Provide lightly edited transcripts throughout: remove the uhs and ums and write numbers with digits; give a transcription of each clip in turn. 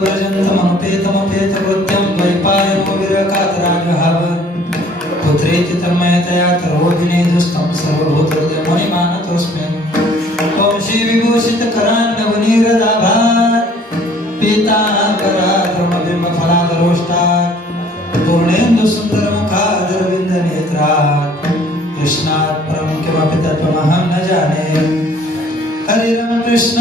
व्रजन्तमपेतमपेतकृत्यं द्वैपायनो विरकातराजहाव पुत्रेति तन्मयतया तरोभिनेदुस्तं सर्वभूतहृदयमणिमानतोऽस्मि ॐ श्रीविभूषितकरान्नवनीरदाभात् पीताम्बराद्रमबिम्बफलादरोष्टात् पूर्णेन्दुसुन्दरमुखादरविन्दनेत्रात् कृष्णात् परं किमपि तत्त्वमहं न जाने हरे राम कृष्ण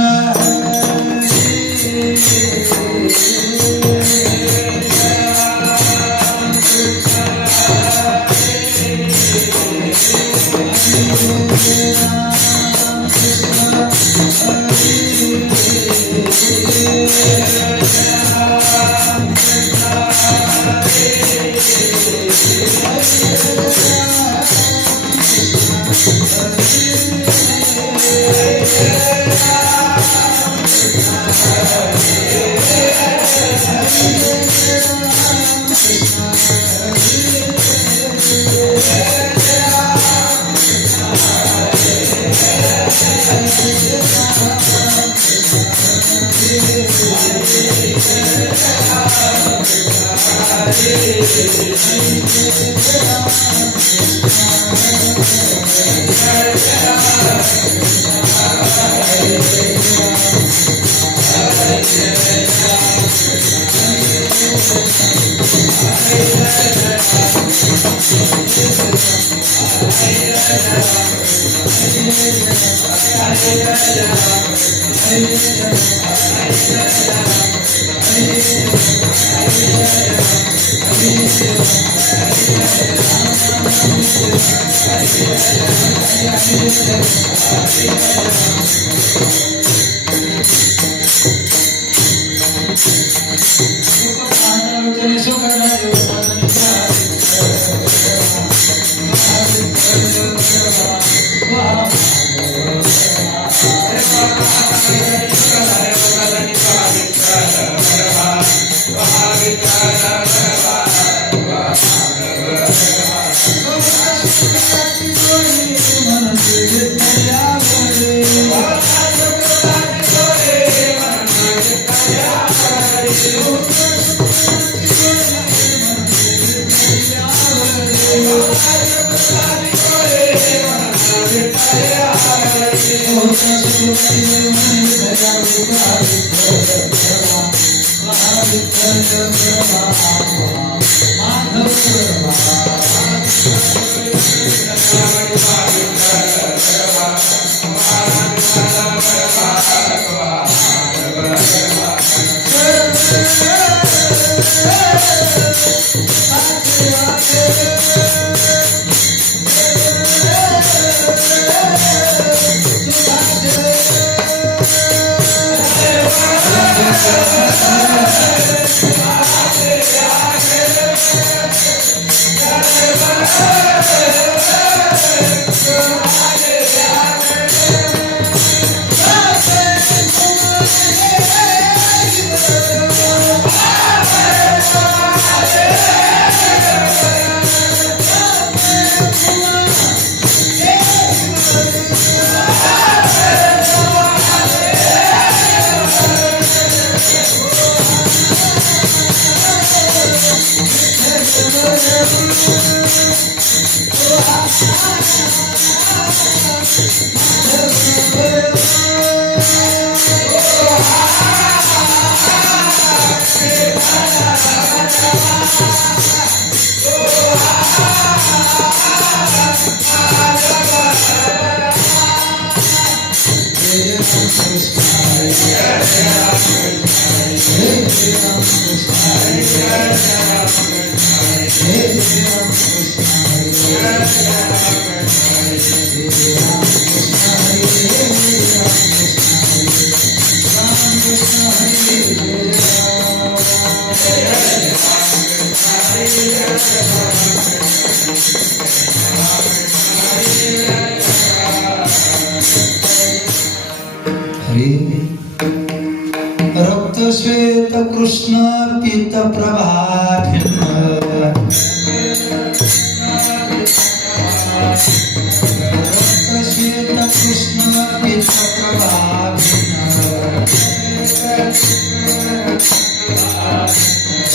रक्त श्वेत कृष्ण पीत प्रभाभिन्न रक्त श्वेत कृष्ण पीत प्रभाभिन्न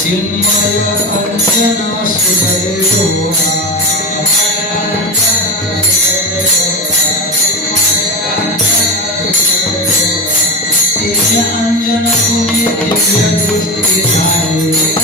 चिन्मय अंजन सुधरे डोळा तेने अंजन गुणे दिव्य दृष्टी झाले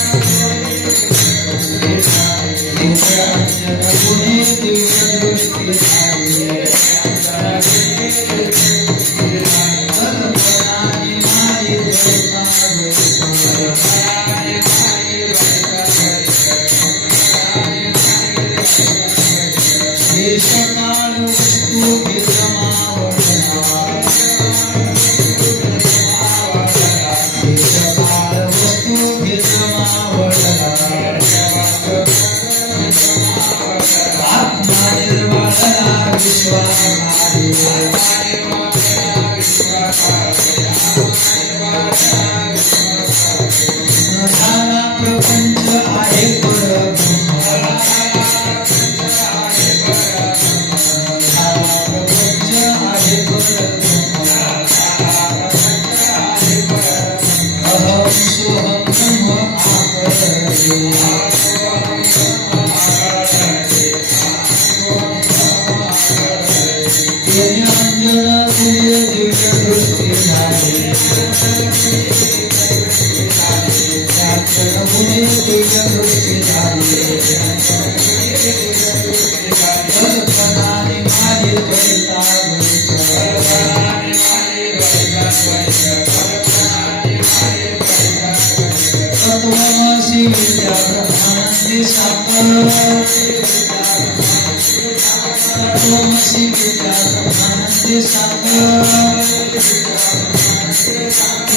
तेने अंजन गुणे दिव्य दृष्टी झाले कल्पनानी माई द्वैता देश काळ वस्तू प्रपंच आहे अहम सोहम ब्रह्म अंजन गुणे दिव्य दृष्टी झाले गुणे दिव्य दृष्टी झाले कल्पनाने माझी द्वैता तत्वमसि विद्या ब्रह्मानंदी तत्वमसि विद्या ब्रह्मानंदी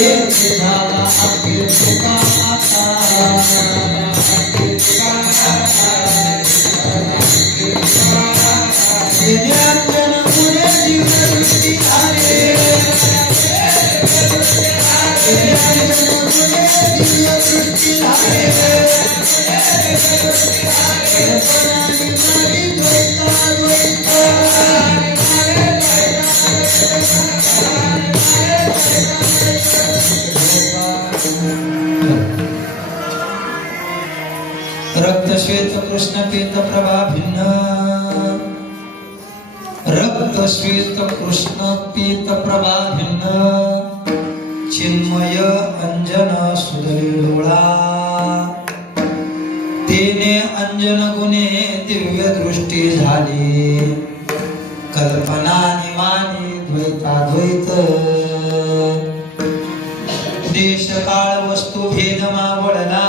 एक झाला अखिल तुका आता तेने अंजन गुणे दिव्य दृष्टी झाले तेने अंजन गुणे दिव्य दृष्टी झाले कल्पनानी माई द्वैता रक्त श्वेत कृष्ण पीत प्रभा भिन्न रक्त श्वेत कृष्ण पीत प्रभा भिन्न चिन्मय अंजन सुधरे डोळा तेने अंजन गुणे दिव्य दृष्टी झाली कल्पना निमानी द्वैता द्वैत देश काळ वस्तू भेद मावळला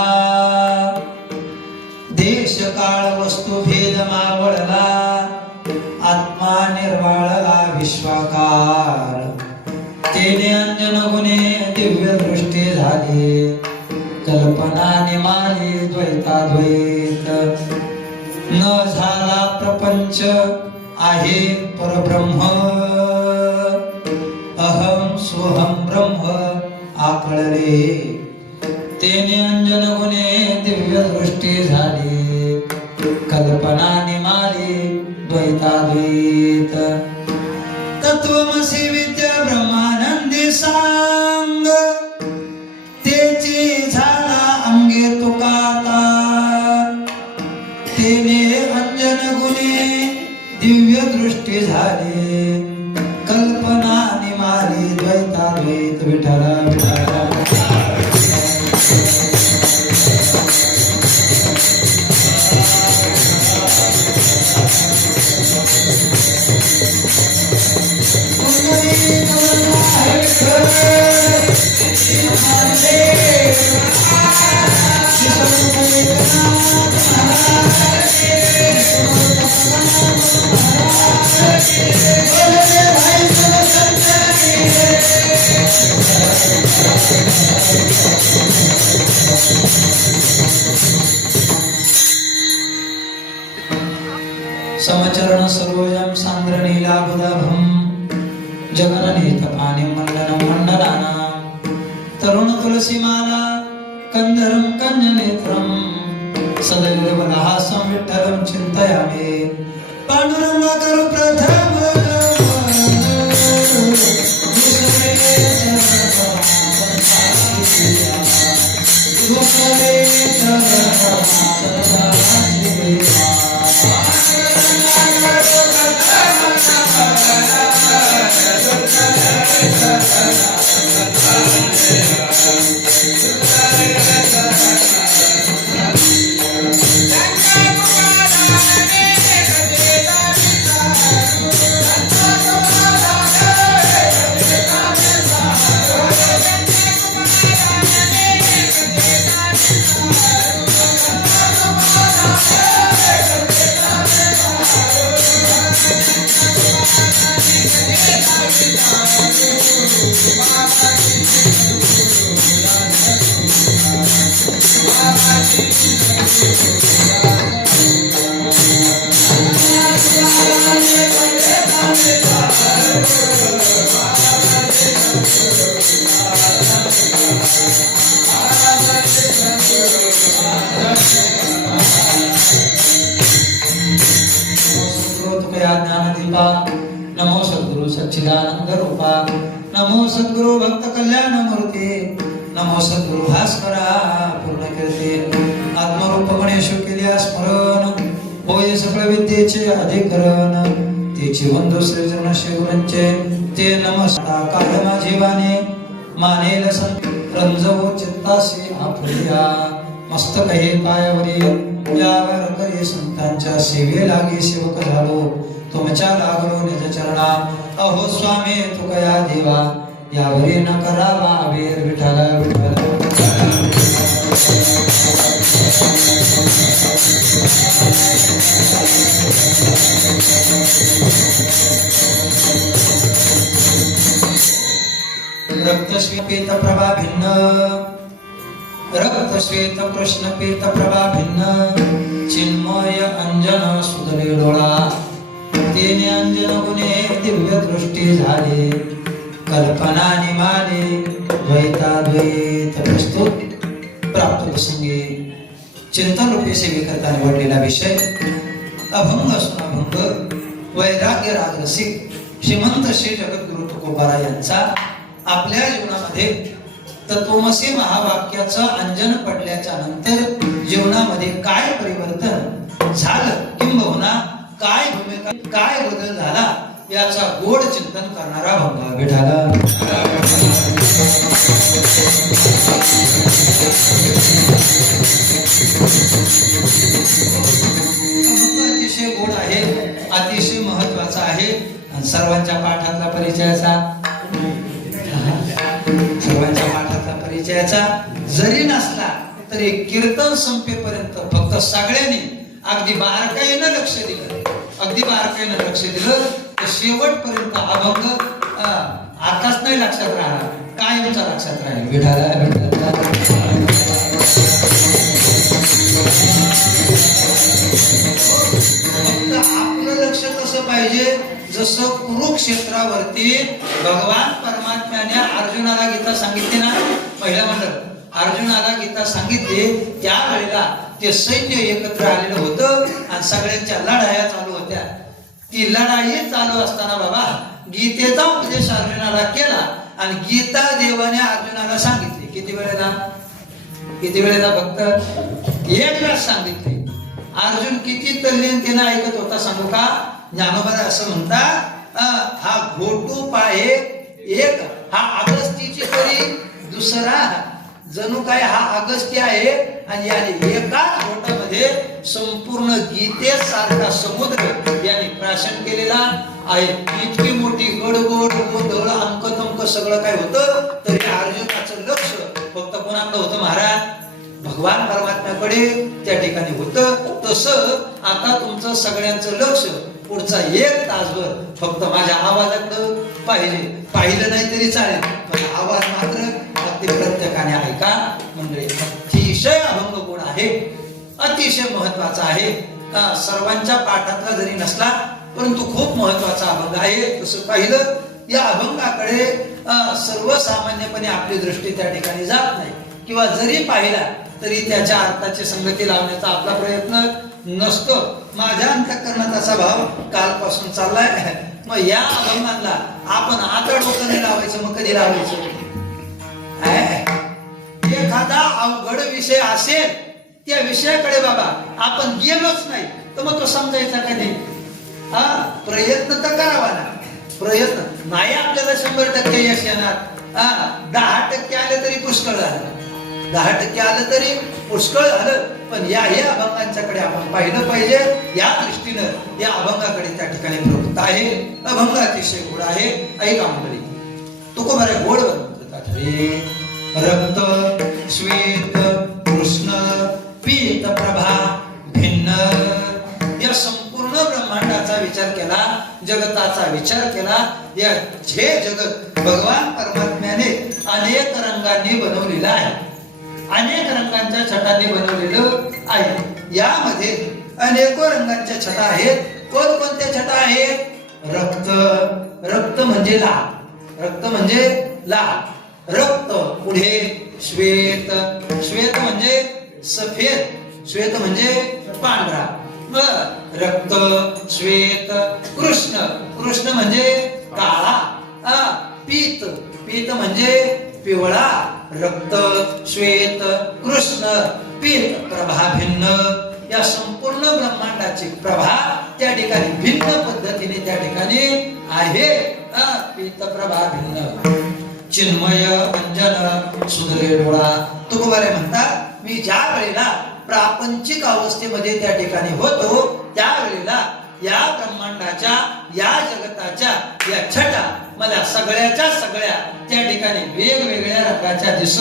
देश काळ वस्तू भेद मावळला आत्मा निर्वाळला विश्वाकार तेने अंजन गुणे दिव्य दृष्टी झाली कल्पना निमाली द्वैता द्वैत न झाला प्रपंच आहे परब्रह्म अहम सोहम ब्रह्म आकळले तेने अंजन गुणे दिव्य दृष्टी झाली कल्पना निमाली द्वैता द्वैत तत्वमसि विद्या ब्रह्मानंदी सांग तेची झाला अंगे तुकाता तेने अंजन गुणे दिव्य दृष्टी झाली कल्पना निमाली द्वैता द्वैत विठ्ठल विठ्ठल समचरण सरोजम सांद्र नीलाभुदभम जगननीत पाणिं मंडनं मंडलानां तरुण तुलसीमाला कंधरं कंजनेत्रं सदैव हासं विठ्ठलं चिन्तयामि पांडुरंगाकर प्रथम दुसरे नमो सद्गुरु सच्चिदानंद रूपा, नमो सद्गुरु भक्त कल्याण मूर्ती, नमो सद्गुरु भास्करा पूर्ण कीर्ती, आत्मरूप गणेशु केल्या स्मरण, होय सकळ विद्येचे अधिकरण, तेची वंदू श्रीचरण शिवरांचे, ते नमस्ता काळ माझी वाणे, मानेल संत रंजवू चित्तासी आफुलिया, मस्तक हे पायावरी यावर करी संतांच्या सेवे लागी सेवक झालो, तुमच्या लागलो निज चरणा, अहो स्वामी तुकया देवा, यावरी न करावा वीर विठ्ठल विठ्ठल. रक्त श्वेत प्रभा भिन्न, रक्त श्वेत कृष्ण पीत प्रभा भिन्न, चिन्मय अंजन सुधरे डोळा, तेने अंजन गुणे दिव्य दृष्टी झाली, कल्पना निमाली द्वैताद्वैत प्रस्तुत प्राप्त प्रसंगी चिंतन रूपी सेवेकरता निवडलेला विषय अभंग असून अभंग वैराग्य राजरसिक श्रीमंत श्री जगद्गुरु तुकोबारा यांचा आपल्या जीवनामध्ये तत्वमसी महावाक्याचं अंजन पडल्याच्या नंतर जीवनामध्ये काय परिवर्तन झालं, किंबहुना काय भूमिका काय बदल झाला याचा गोड चिंतन करणारा भंग विठाला. अतिशय गोड आहे, अतिशय महत्वाचा आहे, सर्वांच्या पाठातला परिचयाचा, सर्वांच्या पाठातला परिचयाचा जरी नसला तरी कीर्तन संपेपर्यंत फक्त सगळ्यांनी अगदी बारकाईनं लक्ष दिलं, अगदी बारकाईनं लक्ष दिलं तर शेवटपर्यंत अभंग आताच नाही लक्षात राहणार, कायमचा लक्षात राहील. विठाला आपलं लक्ष कसं पाहिजे, जसं कुरुक्षेत्रावरती भगवान परमात्म्याने अर्जुनाला गीता सांगितली ना, पहिला मंडळ अर्जुनाला गीता सांगितली त्यावेळेला ते सैन्य एकत्र आलेलं होतं आणि सगळ्यांच्या लढाया चालू होत्या. ती लढाई चालू असताना बाबा गीतेचा उपदेश अर्जुनाला केला आणि गीता देवाने अर्जुनाला सांगितली. किती वेळेला फक्त एकदाच सांगितले. अर्जुन किती तल्लीनतेने ऐकत होता सांगू का? ज्ञानोबा असं म्हणतात, हा घोटू पाहे एक, हा अगस्तीची परी दुसरा, जणू काय हा अगस्त्य आहे आणि याने एकाच घोटामध्ये संपूर्ण गीतेसारखा समुद्र याने प्राशन केलेला आहे. इतकी मोठी गडगोड गोंधळ अंकतंक सगळं काय होतं, तरी अर्जुनाचं लक्ष फक्त कोणाकडे होतं महाराज? भगवान परमात्म्याकडे त्या ठिकाणी होतं. तसं आता तुमचं सगळ्यांचं लक्ष पुढचा 1 तासभर फक्त माझ्या आवाजाकडे पाहिजे. पाहिलं नाही तरी चालेल, पण आवाज मात्र अगदी प्रत्येकाने ऐका. म्हणजे अतिशय अभंग गुण आहे, अतिशय महत्वाचा आहे. सर्वांच्या पाठातला जरी नसला परंतु खूप महत्वाचा अभंग आहे. तसं पाहिलं या अभंगाकडे सर्वसामान्यपणे आपली दृष्टी त्या ठिकाणी जात नाही, किंवा जरी पाहिला तरी त्याच्या अर्थाची संगती लावण्याचा आपला प्रयत्न नसतो. माझ्या अंतःकरणात असा भाव कालपासून चाललाय. मग या अभंगाला आपण आता डोकं नाही लावायचं, मग कधी लावायचं? एखादा अवघड विषय असेल त्या विषयाकडे बाबा आपण गेलोच नाही तर मग तो समजायचा कधी? प्रयत्न तर करावा ना. प्रयत्न नाही आपल्याला 100% यश येणार. 10% आले तरी पुष्कळ झालं. 10% आलं तरी पुष्कळ झालं. पण या अभंगांच्याकडे आपण पाहिलं पाहिजे. या दृष्टीनं या अभंगाकडे त्या ठिकाणी प्रवृत्त आहे. अभंग अतिशय गोड आहे. ऐका मंडळी, तुकोबारा गोड म्हणतात. रक्त श्वेत कृष्ण पीत प्रभा भिन्न. या संपूर्ण ब्रह्मांडाचा विचार केला, जगताचा विचार केला. या हे जगत भगवान परमात्म्याने अनेक रंगांनी बनवलेलं आहे. अनेक रंगांच्या छटांनी बनवलेलं आहे. यामध्ये अनेको रंगांच्या छटा आहेत. कोणकोणत्या छटा आहेत? रक्त. रक्त म्हणजे लाल. रक्त म्हणजे लाल. रक्त. पुढे श्वेत. श्वेत म्हणजे सफेद. श्वेत म्हणजे पांढरा. रक्त श्वेत. कृष्ण. कृष्ण म्हणजे काळा. पीत. पीत म्हणजे पिवळा. रक्त श्वेत कृष्ण पीत. प्रभा भिन्न. या संपूर्ण ब्रह्मांडाची प्रभा त्या ठिकाणी भिन्न पद्धतीने त्या ठिकाणी आहे. पीत प्रभा भिन्न. चिन्मय अंजन सुधरे डोळा. तुकोबारे म्हणतात, मी ज्या वेळेला प्रापंचिक अवस्थेमध्ये त्या ठिकाणी होतो त्यावेळेला या ब्रह्मांडाच्या या जगताच्या या छटा मला सगळ्याच्या सगळ्या त्या ठिकाणी वेगवेगळ्या रंगाच्या दिसत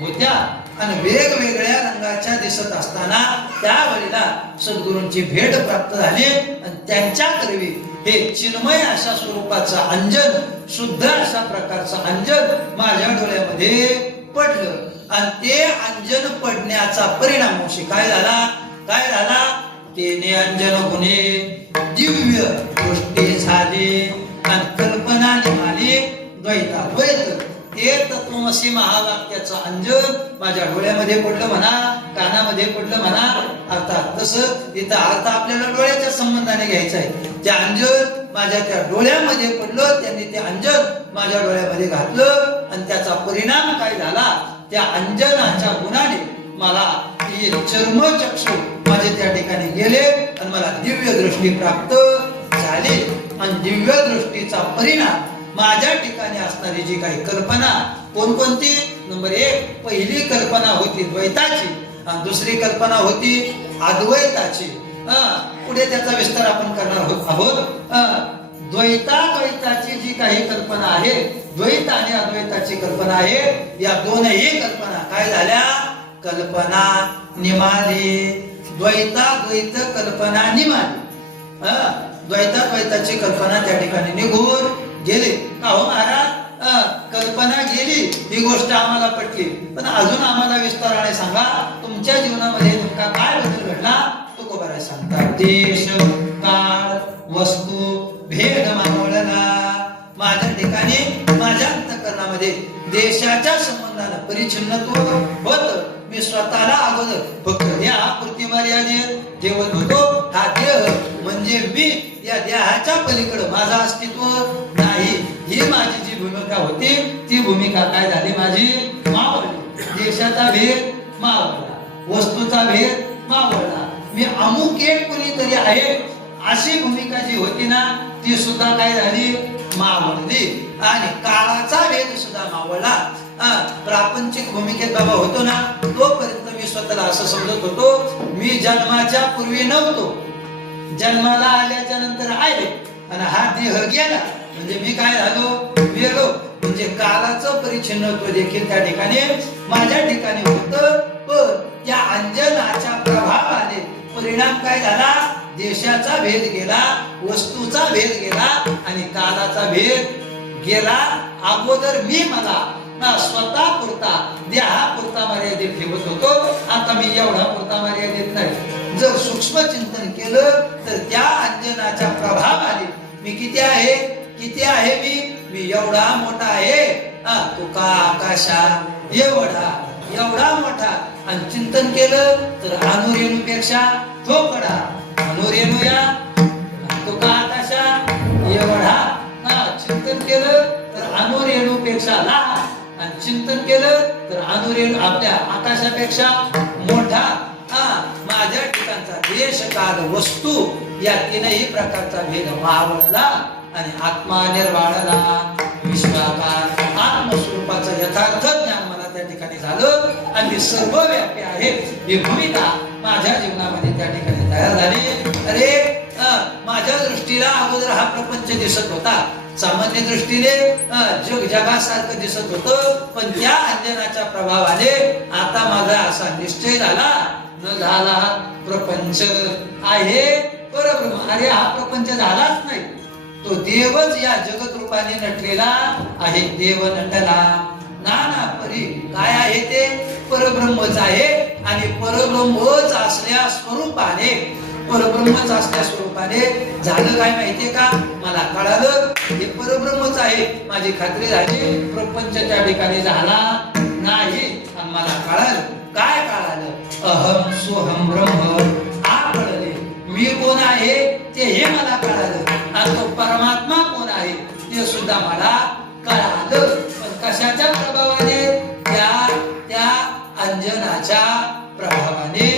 होत्या. आणि वेगवेगळ्या रंगाच्या दिसत असताना त्यावेळेला सद्गुरूंची भेट प्राप्त झाली. आणि त्यांच्या करवी हे चिन्मय अशा स्वरूपाचं अंजन, शुद्ध अशा प्रकारचं अंजन माझ्या डोळ्यामध्ये पडलं. आणि ते अंजन पडण्याचा परिणाम काय झाला? काय झाला? तेने अंजन गुणे दिव्य गोष्टी झाली. आणि कल्पना निघाली द्वैताद्वैत. ते तत्वमसी महावाक्याचं अंजन माझ्या डोळ्यामध्ये पडलं म्हणा, कानामध्ये पडलं म्हणा. अर्थात तसं इथं अर्थ आपल्याला डोळ्याच्या संबंधाने घ्यायचा आहे. ते अंजन माझ्या त्या डोळ्यामध्ये पडलं. त्यांनी ते अंजन माझ्या डोळ्यामध्ये घातलं. आणि त्याचा परिणाम काय झाला? त्या अंजनाच्या गुणाने मला चर्मचक्षु माझे त्या ठिकाणी गेले आणि मला दिव्य दृष्टी प्राप्त झाली. आणि दिव्य दृष्टीचा परिणाम माझ्या ठिकाणी असणारी जी काही कल्पना, कोणकोणती? नंबर 1, पहिली कल्पना होती द्वैताची आणि दुसरी कल्पना होती अद्वैताची. पुढे त्याचा विस्तार आपण करणार आहोत. द्वैताची जी काही कल्पना आहे, द्वैत आणि अद्वैताची कल्पना आहे, या दोनही कल्पना काय झाल्या? कल्पना निमाली. द्वैत कल्पना निमाली. द्वैताची कल्पना त्या ठिकाणी निघून गेली. का हो महाराज, कल्पना गेली ही गोष्ट आम्हाला पटली, पण अजून आम्हाला विस्ताराने सांगा तुमच्या जीवनामध्ये नेमका काय बदल घडला? तुकोबाराय सांगतात, देश काळ वस्तू भेद मानवला. माझ्या ठिकाणी माझ्या अंतःकरणामध्ये देशाच्या संबंधानं परिच्छिन्नत्व होत. मी स्वतःला अगोदर फक्त या प्रतिमर्यादेत ठेवत होतो. हा देह म्हणजे मी, या देहाच्या पलीकडे माझं अस्तित्व नाही. ही माझी जी भूमिका होती ती भूमिका काय झाली? माझी मावळली. देशाचा भेद मावळला, वस्तूचा भेद मावळला. मी अमुक एक कोणीतरी आहे अशी भूमिका जी होती ना ती सुद्धा काय झाली? मावळली. आणि काळाचा भेद सुद्धा मावळला. प्रापंचिक भूमिकेत बाबा होतो ना तोपर्यंत मी स्वतःला असं समजत होतो मी जन्माच्या पूर्वी नव्हतो, जन्माला आल्याच्या नंतर आले. आणि हा देह गेला म्हणजे मी काय झालो? गेलो. म्हणजे कालाचं परिच्छिन्नत्व देखील त्या ठिकाणी माझ्या ठिकाणी होतं. पण त्या अंजनाच्या प्रभावाने परिणाम काय झाला? देशाचा भेद गेला, वस्तूचा भेद गेला आणि कालाचा भेद गेला. अगोदर मी मला स्वतः पुरता देहापुरता मर्यादित ठेवत होतो. आता मी एवढा पुरता मर्यादित नाही. जर सूक्ष्म चिंतन केलं तर त्या अंजनाच्या प्रभावाने मी किती आहे? किती आहे मी एवढा मोठा आहे. तुका आकाशा एवढा एवढा मोठा. आणि चिंतन केलं तर अणुरेणूपेक्षा थोकडा. अणुरेणू या तुका आकाशा एवढा. चिंतन केलं तर अणुरेणूपेक्षा लहान आणि चिंतन केलं तर अणुरेणू आपल्या आकाशापेक्षा मोठा. माझ्या ठिकाणचा देश काल वस्तू या तीनही प्रकारचा भेद मावळला आणि आत्मा निर्वाळला. विश्वाकार आत्मस्वरूपाचं यथार्थ ज्ञान मला त्या ठिकाणी झालं आणि मी सर्वव्यापी आहे ही भूमिका माझ्या जीवनामध्ये त्या ठिकाणी तयार झाली. अरे माझ्या दृष्टीला अगोदर हा प्रपंच दिसत होता, सामान्य दृष्टीने जग जगासारखं दिसत होतं, पण त्या अंजनाच्या प्रभावाने आता माझा असा निश्चय झाला, न झाला प्रपंच आहे परब्रह्म. अरे हा प्रपंच झालाच नाही, तो देवच या जगत रूपाने नटलेला आहे. देव नटला नाना परी काय आहे ते परब्रह्मच आहे आणि परब्रह्मच असल्या स्वरूपाने परब्रह्मच असल्या स्वरूपाने झालं काय माहितीये का, मला कळालं हे परब्रह्मच आहे. माझी खात्री झाली प्रपंच त्या ठिकाणी झाला नाही आणि मला कळालं. काय कळालं? अहम सोहम ब्रह्म हा कळले. मी कोण आहे ते हे मला कळालं आणि तो परमात्मा कोण आहे ते सुद्धा मला कळालं. पण कशाच्या प्रभावाने? त्या अंजनाच्या प्रभावाने.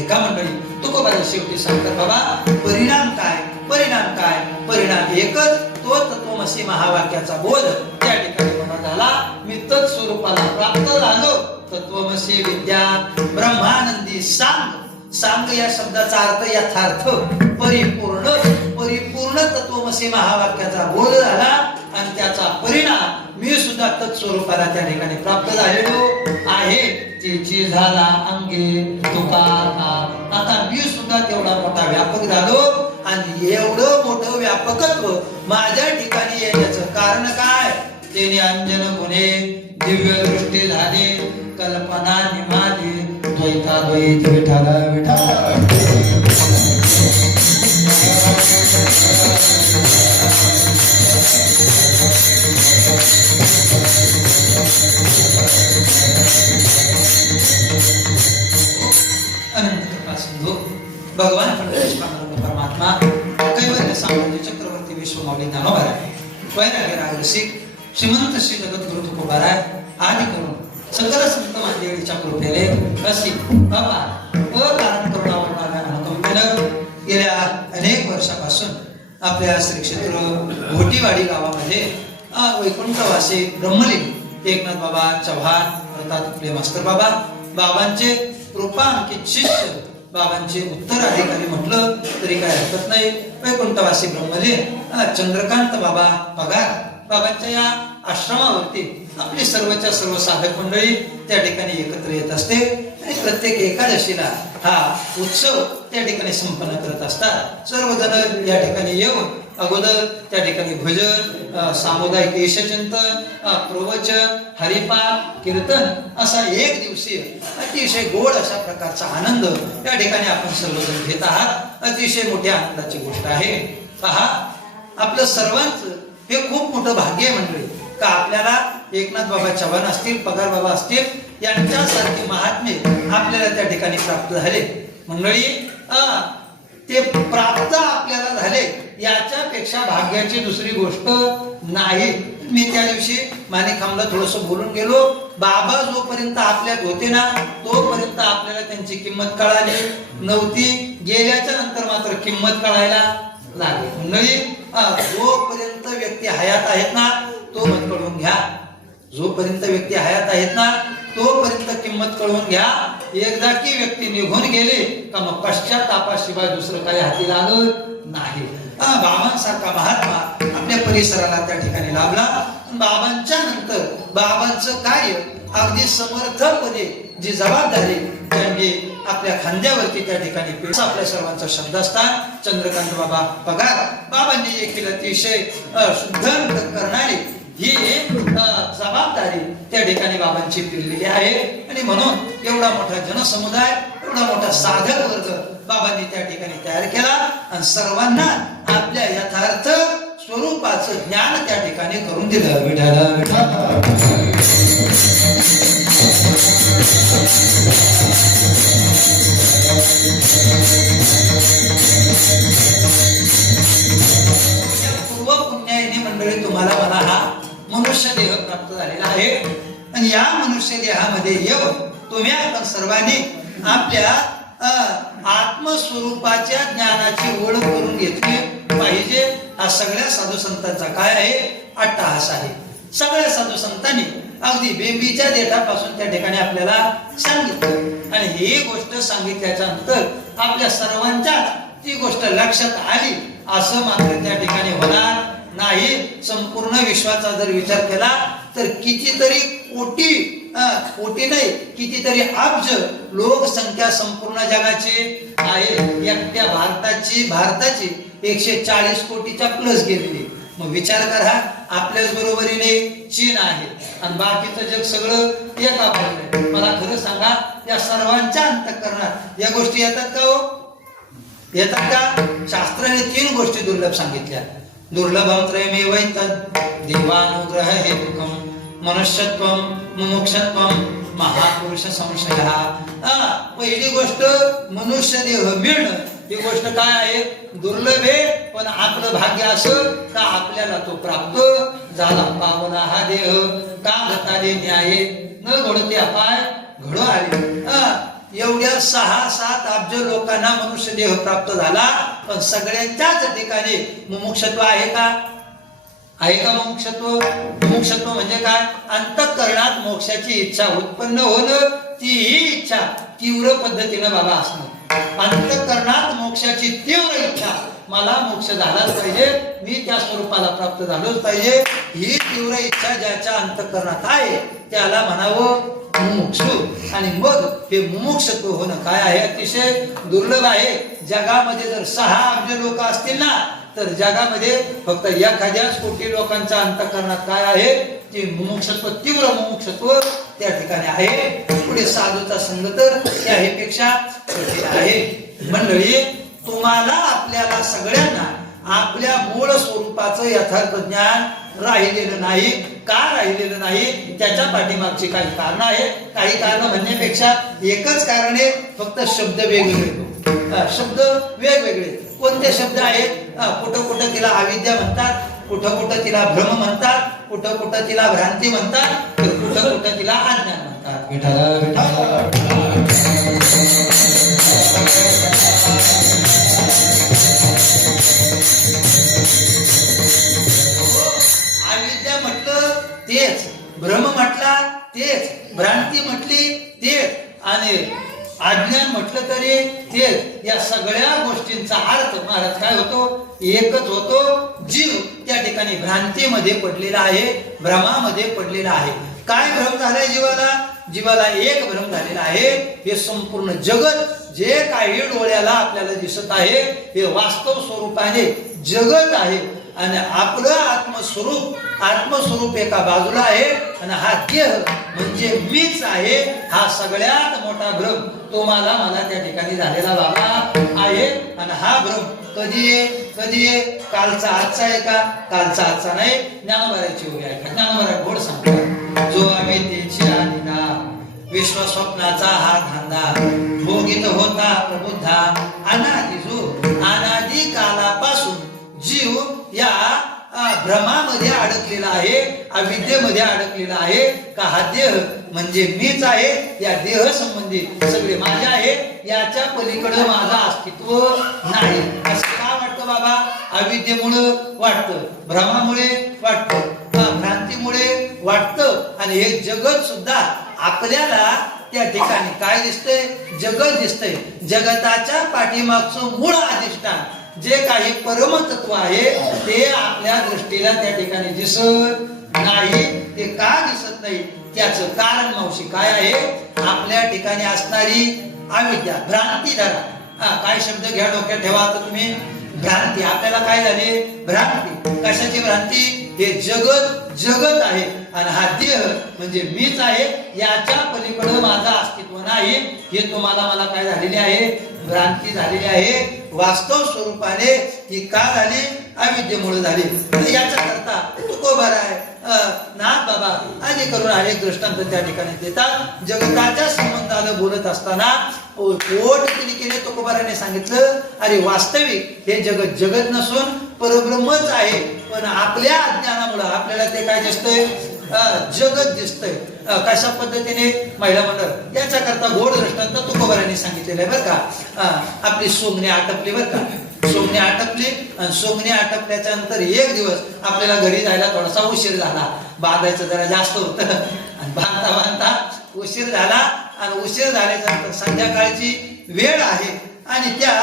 एका मंडळी तुकोबाला शेवटी सांगतात, बाबा परिणाम काय? परिणाम काय? परिणाम एकच, तो तत्वमसी महावाक्याचा बोध त्या ठिकाणी मला झाला. मी तत् स्वरूपाला प्राप्त झालो. तत्वमसी विद्या ब्रह्मानंदी सांग. सांग या शब्दाचा अर्थ यथार्थ परिपूर्ण. परिपूर्ण तत्वमसी महावाक्याचा बोध झाला आणि त्याचा परिणाम मी सुद्धा तत्स्वरूपाला त्या ठिकाणी प्राप्त झालेलो आहे. तिची झाला अंगे तुकारा. आता मी सुद्धा तेवढा मोठा व्यापक झालो आणि एवढं मोठं व्यापकत्व माझ्या ठिकाणी येण्याचं कारण काय? त्याने अंजन गुणे दिव्य दृष्टी झाली, कल्पना निमाली, द्वैताद्वैत विठाला विठाला. अनंत कृपा सिंधू भगवान परमात्मा कैवल्य साम्राज्य चक्रवर्ती विश्वमौली नामोबाराय वैराग्य रागरसिक श्रीमंत श्री जगद्गुरु तुकोबाराय आदि करून सकल संत मांदेळीच्या कृपेने अशी बाबा अकारण करुणावरणाऱ्या अनुकंपेनं गेल्या अनेक वर्षापासून आपल्या श्री क्षेत्र घोटीवाडी गावामध्ये वैकुंठवासी ब्रह्मलीन एकनाथ बाबा चव्हाण अर्थात आपले मास्तर बाबा, बाबांचे रूपांकित शिष्य, बाबांचे उत्तराधिकारी म्हटलं तरी काय हरकत नाही, वैकुंठवासी ब्रह्मलीन चंद्रकांत बाबा पगार बाबांच्या या आश्रमावरती आपली सर्वच्या सर्व साधक मंडळी त्या ठिकाणी एकत्र येत असते आणि प्रत्येक एकादशीला हा उत्सव त्या ठिकाणी संपन्न करत असतात. सर्वजण या ठिकाणी येऊन अगोदर त्या ठिकाणी भजन, सामुदायिक ईशचिंतन, प्रवचन, हरिपाठ, कीर्तन असा एक दिवसीय अतिशय गोड अशा प्रकारचा आनंद त्या ठिकाणी आपण सर्वजण घेत आहात. अतिशय मोठ्या आनंदाची गोष्ट आहे. पहा, आपलं सर्वांचं हे खूप मोठं भाग्य आहे मंडळी का आपल्याला एकनाथ बाबा चव्हाण असतील, पगार बाबा असतील यांच्यासारखे महात्मे आपल्याला त्या ठिकाणी प्राप्त झाले. मंडळी ते प्राप्त आपल्याला झाले याच्यापेक्षा भाग्याची दुसरी गोष्ट नाही. मी त्या दिवशी माणिकखांबला थोडस बोलून गेलो. बाबा जोपर्यंत आपल्यात होते ना तोपर्यंत आपल्याला त्यांची किंमत कळाली नव्हती. गेल्याच्या नंतर मात्र किंमत कळायला लागली. मंडळी जोपर्यंत व्यक्ती हयात आहेत ना तो मत कळून घ्या. जोपर्यंत व्यक्ती हयात आहेत ना तोपर्यंत किंमत कळून घ्या. एकदा की व्यक्ती निघून गेली का मग पश्चातापाशिवाय दुसरं काही हाती लागत नाही. बाबांसारखा महात्मा आपल्या परिसराला त्या ठिकाणी लाभला. बाबांच्या नंतर बाबांचं कार्य अगदी समर्थपणे जी जबाबदारी त्यांनी आपल्या खांद्यावरती त्या ठिकाणी आपल्या सर्वांचा श्रद्धास्थान चंद्रकांत बाबा पगार बाबांनी देखील अतिशय शुद्ध करणारी ही जबाबदारी त्या ठिकाणी बाबांची पेरलेली आहे. आणि म्हणून एवढा मोठा जनसमुदाय, एवढा मोठा साधक वर्ग बाबांनी त्या ठिकाणी तयार केला आणि सर्वांना आपल्या यथार्थ स्वरूपाचं ज्ञान त्या ठिकाणी करून दिलं. विठाला विठाला. पूर्व पुण्याईनी मंडळी तुम्हाला मला हा मनुष्य देह प्राप्त झालेला आहे आणि या मनुष्य देहामध्ये येऊन तुम्ही आपण सर्वांनी आपल्या आत्मस्वरूपाच्या ज्ञानाची ओळख करून घेतली पाहिजे. हा सगळ्या साधू संतांचा काय आहे? अट्टहास आहे. सगळ्या साधू संतांनी अगदी बेंबीच्या देठापासून त्या ठिकाणी आपल्याला सांगितलं आणि ही गोष्ट सांगितल्याच्या नंतर आपल्या सर्वांच्या ती गोष्ट लक्षात आली असं मात्र त्या ठिकाणी होणार नाही. संपूर्ण विश्वाचा जर विचार केला तर कितीतरी कोटी नाही कितीतरी अब्ज लोकसंख्या संपूर्ण जगाची आहे. एकट्या भारताची 140 कोटीच्या प्लस गेलेली. मग विचार करा, आपल्याच बरोबरीने चीन आहे आणि बाकीचं जग सगळं एका बाजूला. मला खरं सांगा, या सर्वांच्या अंतःकरणात या गोष्टी येतात का हो? येतात का? शास्त्राने 3 गोष्टी दुर्लभ सांगितल्या. दुर्लभम त्रयमेव तद् देवानुग्रह हेतुकम मनुष्यत्वम मुमुक्षत्वम महापुरुष संशय. पहिली गोष्ट मनुष्य देह मिळणं. ही गोष्ट काय आहे? दुर्लभ आहे. पण आपलं भाग्य असं का आपल्याला तो प्राप्त झाला. पावना हा देह का घताले न्याय न घडते अपाय घडू आले. एवढ्या 6-7 अब्ज लोकांना मनुष्य देह प्राप्त झाला. पण सगळ्यांच्याच ठिकाणी मुमुक्षत्व आहे का? आहे का मुमुक्षत्व? मुमुक्षत्व म्हणजे काय? अंतःकरणात मोक्षाची इच्छा उत्पन्न होणं. ती ही इच्छा तीव्र पद्धतीनं बाबा असणं. अंतःकरणात मोक्षाची तीव्र इच्छा, मला मोक्ष झालाच पाहिजे, मी त्या स्वरूपाला प्राप्त झालोच पाहिजे, ही तीव्र इच्छा ज्याच्या अंतःकरणात आहे त्याला म्हणावं मुमुक्षु. आणि मग हे मुमुक्षत्व होणं काय आहे? अतिशय दुर्लभ आहे. जगामध्ये जर 6 अब्ज लोक असतील ना, तर जगामध्ये फक्त एखाद्याच कोटी लोकांच्या अंतःकरणात काय आहे? ती मुमुक्षत्व, तीव्र मुमुक्षत्व त्या ठिकाणी आहे. पुढे साधूचा संघ तर त्याहीपेक्षा आहे. मंडळी, तुम्हाला आपल्याला सगळ्यांना आपल्या मूळ स्वरूपाचं यथार्थ ज्ञान राहिलेलं नाही. का राहिलेलं नाही? त्याच्या पाठीमागची काही कारण आहे. काही कारण म्हणण्यापेक्षा एकच कारण आहे, फक्त शब्द वेगवेगळे. शब्द वेगवेगळे. कोणते शब्द आहेत? कुठं कुठं तिला अविद्या म्हणतात, कुठं कुठं तिला भ्रम म्हणतात, कुठं कुठं तिला भ्रांती म्हणतात, तर कुठं कुठं तिला अज्ञान म्हणतात. अविद्या म्हटलं तेच, भ्रम म्हटला तेच, भ्रांती म्हटली तेच आणि अज्ञान म्हटलं तरी तेच. या सगळ्या गोष्टींचा अर्थ महाराज काय होतो? एकच होतो. जीव त्या ठिकाणी भ्रांतीमध्ये पडलेला आहे, भ्रमामध्ये पडलेला आहे. काय भ्रम झालाय जीवाला? जीवाला एक भ्रम झालेला आहे, हे संपूर्ण जगत जे काही डोळ्याला आपल्याला दिसत आहे हे वास्तव स्वरूपाने जगत आहे आणि आपलं आत्मस्वरूप एका बाजूला आहे आणि हा देह म्हणजे मीच आहे. हा सगळ्यात मोठा भ्रम तुम्हाला मला त्या ठिकाणी झालेला बाबा आहे. आणि हा भ्रम कधी आहे? कालचा आजचा आहे का? कालचा आजचा नाही. ज्ञानोबाराची उभी आहे का? ज्ञानोबारा घोड सांगतात, जो आम्ही त्याची आदिना विश्व स्वप्नाचा हा धांदा भोगित होता प्रबुद्धा अनादि. जो अनादि कालापासून जीव या भ्रमामध्ये अडकलेला आहे, अविद्येमध्ये अडकलेला आहे. का हा देह म्हणजे मीच आहे, या देह संबंधी सगळे माझे आहे, याच्या पलीकडे माझं अस्तित्व नाही. असं का वाटतं बाबा? अविद्येमुळे वाटतं, भ्रमामुळे वाटतं, भ्रांतीमुळे वाटतं. आणि हे जगत सुद्धा आपल्याला त्या ठिकाणी काय दिसतंय? जगत दिसतंय. जगताच्या पाठीमागचं मूळ अधिष्ठान जे काही परमतत्व आहे ते आपल्या दृष्टीला त्या ठिकाणी दिसत नाही. ते का दिसत नाही? त्याचं कारण मावशी काय आहे? आपल्या ठिकाणी असणारी अविद्या, भ्रांती. धरा काय शब्द घ्या, डोक्यात ठेवा आता तुम्ही. भ्रांती. आपल्याला काय झाली? भ्रांती. कशाची भ्रांती? हे जगत आहे आणि हा देह म्हणजे मीच आहे, याच्या पलीकडे माझं अस्तित्व नाही. हे तुम्हाला मला काय झालेले आहे? भ्रांती झालेली आहे. वास्तव स्वरूपाने ही का झाली? अविद्येमुळे झाली. याच्या करता तुकोबार आहे नाथ बाबा आणि करून अनेक दृष्टांत त्या ठिकाणी देतात. जगताच्या संबंधानं बोलत असताना पोट केले तुकोबाराने सांगितलं, अरे वास्तविक हे जगत नसून परब्रह्मच आहे. पण आपल्या अज्ञानामुळे आपल्याला ते काय दिसतंय? जगत दिसतंय. कशा पद्धतीने महिला मंडळ याच्याकरता गोड दृष्टांत तुकोबारांनी सांगितलेलं आहे बरं का. आपली सोंगणी आटपली बरं का, सोंगणी आटपली आणि सोंगणी आटपल्याच्या नंतर एक दिवस आपल्याला घरी जायला थोडासा उशीर झाला, बांधायचं जरा जास्त होतं आणि बांधता बांधता उशीर झाला आणि उशीर झाल्याच्या नंतर संध्याकाळची वेळ आहे आणि त्या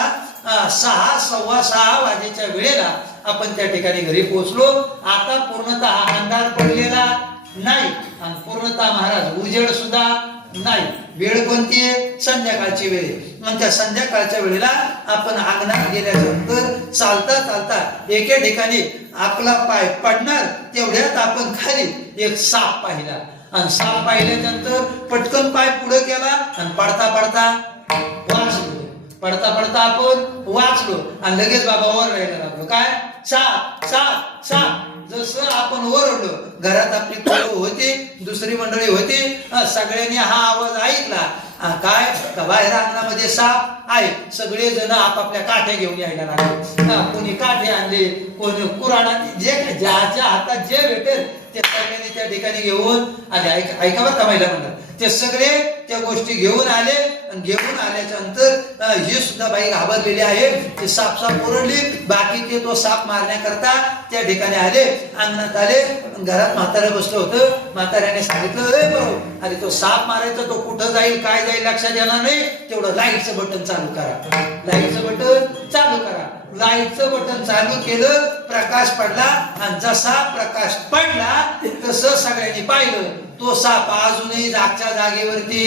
6 सव्वा 6 वाजेच्या वेळेला आपण त्या ठिकाणी घरी पोहोचलो. आता पूर्णतः अंधार पडलेला नाही आणि पूर्णतः महाराज उजेड सुद्धा नाही. वेळ कोणती आहे? संध्याकाळची वेळ. मग त्या संध्याकाळच्या वेळेला आपण अंगणात गेल्यानंतर चालता चालता एके ठिकाणी आपला पाय पडणार तेवढ्यात आपण खाली एक साप पाहिला आणि साप पाहिल्यानंतर पटकन पाय पुढे केला आणि पडता पडता वाचलो. पडता पडता आपण वाचलो आणि लगेच बाबा वर राहायला लागलो. काय? साप साप साप. जसं आपण ओरडलो, घरात आपली पोरं होती, दुसरी मंडळी होती, सगळ्यांनी हा आवाज ऐकला. काय? बाहेर अंगणामध्ये साप आहे. सगळे जण आपापल्या काठ्या घेऊन यायला लागले. कोणी काठे आणले, कोणी कुऱ्हाड, जे ज्याच्या हातात जे भेटेल ते सगळ्यांनी त्या ठिकाणी घेऊन आले. ऐका बरं का महिला मंडळ, ते सगळे त्या गोष्टी घेऊन आले आणि घेऊन आल्याच्या नंतर ही सुद्धा बाई घाबरलेली आहे. ते साप साप ओरडली. बाकी ते तो साप मारण्याकरता त्या ठिकाणी आले, अंगणात आले. घरात म्हातारा बसलं होतं. म्हाताऱ्याने सांगितलं, अरे तो साप मारायचा, तो कुठं जाईल काय जाईल लक्षात येणार नाही, तेवढं लाईटचं बटन चालू करा. लाईटचं बटन चालू करा. लाईटचं बटन चालू केलं, प्रकाश पडला आणि जसा प्रकाश पडला तसं सगळ्यांनी पाहिलं तो साप अजूनही जागच्या जागेवरती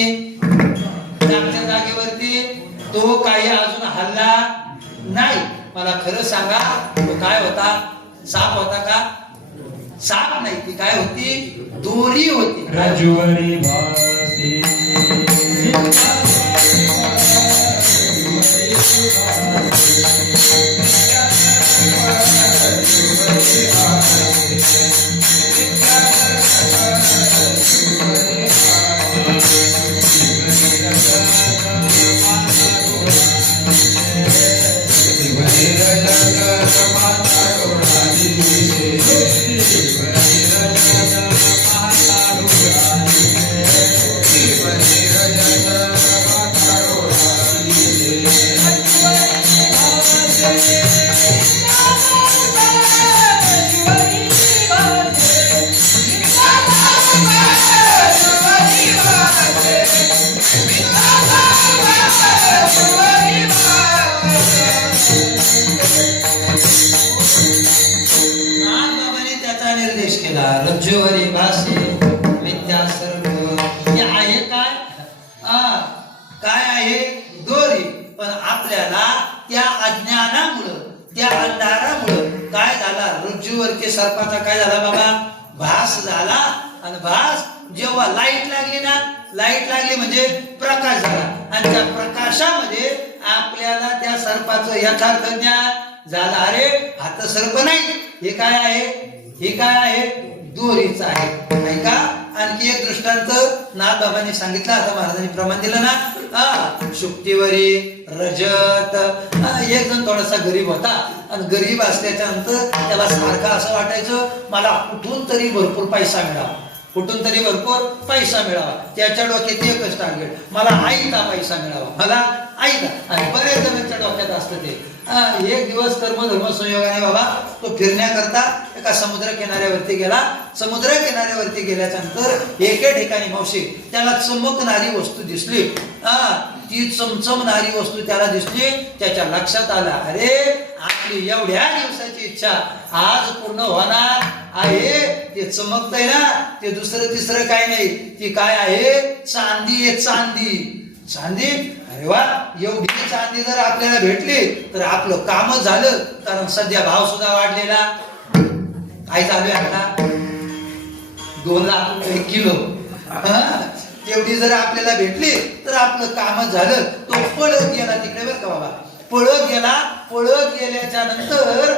तो काही अजून हल्ला नाही. मला खरं सांगा, तो काय होता? साप होता का? साप नाही, ती काय होती? दोरी होती. रज्जुवरी भासी रज्जुवरी भासी विद्या सर्व. हे आहे काय? काय आहे? दोरी. पण आपल्याला त्या अज्ञानामुळं, त्या अंधारामुळं काय झाला? रज्जुवरती सर्पाचा काय झाला बाबा? भास झाला. आणि भास जेव्हा लाईट लागली ना, लाईट लागली म्हणजे प्रकाश झाला आणि त्या प्रकाशामध्ये आपल्याला त्या सर्पाचं यथार्थ ज्ञान झालं. अरे हा तर सर्प नाही, हे काय आहे? हे काय आहे? दोरीच आहे. ऐका, आणखी एक दृष्टांत नाथबाबांनी सांगितलं. आता महाराजांनी प्रमाण दिलं ना, शुक्तीवरी रजत. एक जण थोडासा गरीब होता आणि गरीब असल्याच्या नंतर त्याला सारखं असं वाटायचं, मला कुठून तरी भरपूर पैसा मिळावा, कुठून तरी भरपूर पैसा मिळावा. त्याच्या डोक्यात एकच टार्गेट, मला आईचा पैसा मिळावा, मला आईचा. आणि बऱ्याच जणांच्या डोक्यात असतं ते. एक दिवस कर्मधर्म संयोगाने बाबा तो फिरण्याकरता एका समुद्र किनाऱ्यावरती गेला. समुद्र किनाऱ्यावरती गेल्याच्या नंतर एके ठिकाणी मावशी त्याला चमकणारी वस्तू दिसली. ती चमचमणारी वस्तू त्याला दिसली. त्याच्या लक्षात आला, अरे आपली एवढ्या दिवसाची इच्छा आज पूर्ण होणार आहे. ते चमकतंय ना, ते दुसरं तिसरं काय नाही, ती काय आहे? चांदी आहे. चांदी. चांदी. अरे वा, एवढी चांदी जर आपल्याला भेटली तर आपलं कामच झालं. कारण सध्या भाव सुद्धा वाढलेला. काय चालू आहे आता? 2 लाख रुपये किलो. एवढी जर आपल्याला भेटली तर आपलं कामच झालं. तो पळत गेला तिकडे बरं का बाबा, पळत गेला. पळत गेल्याच्या नंतर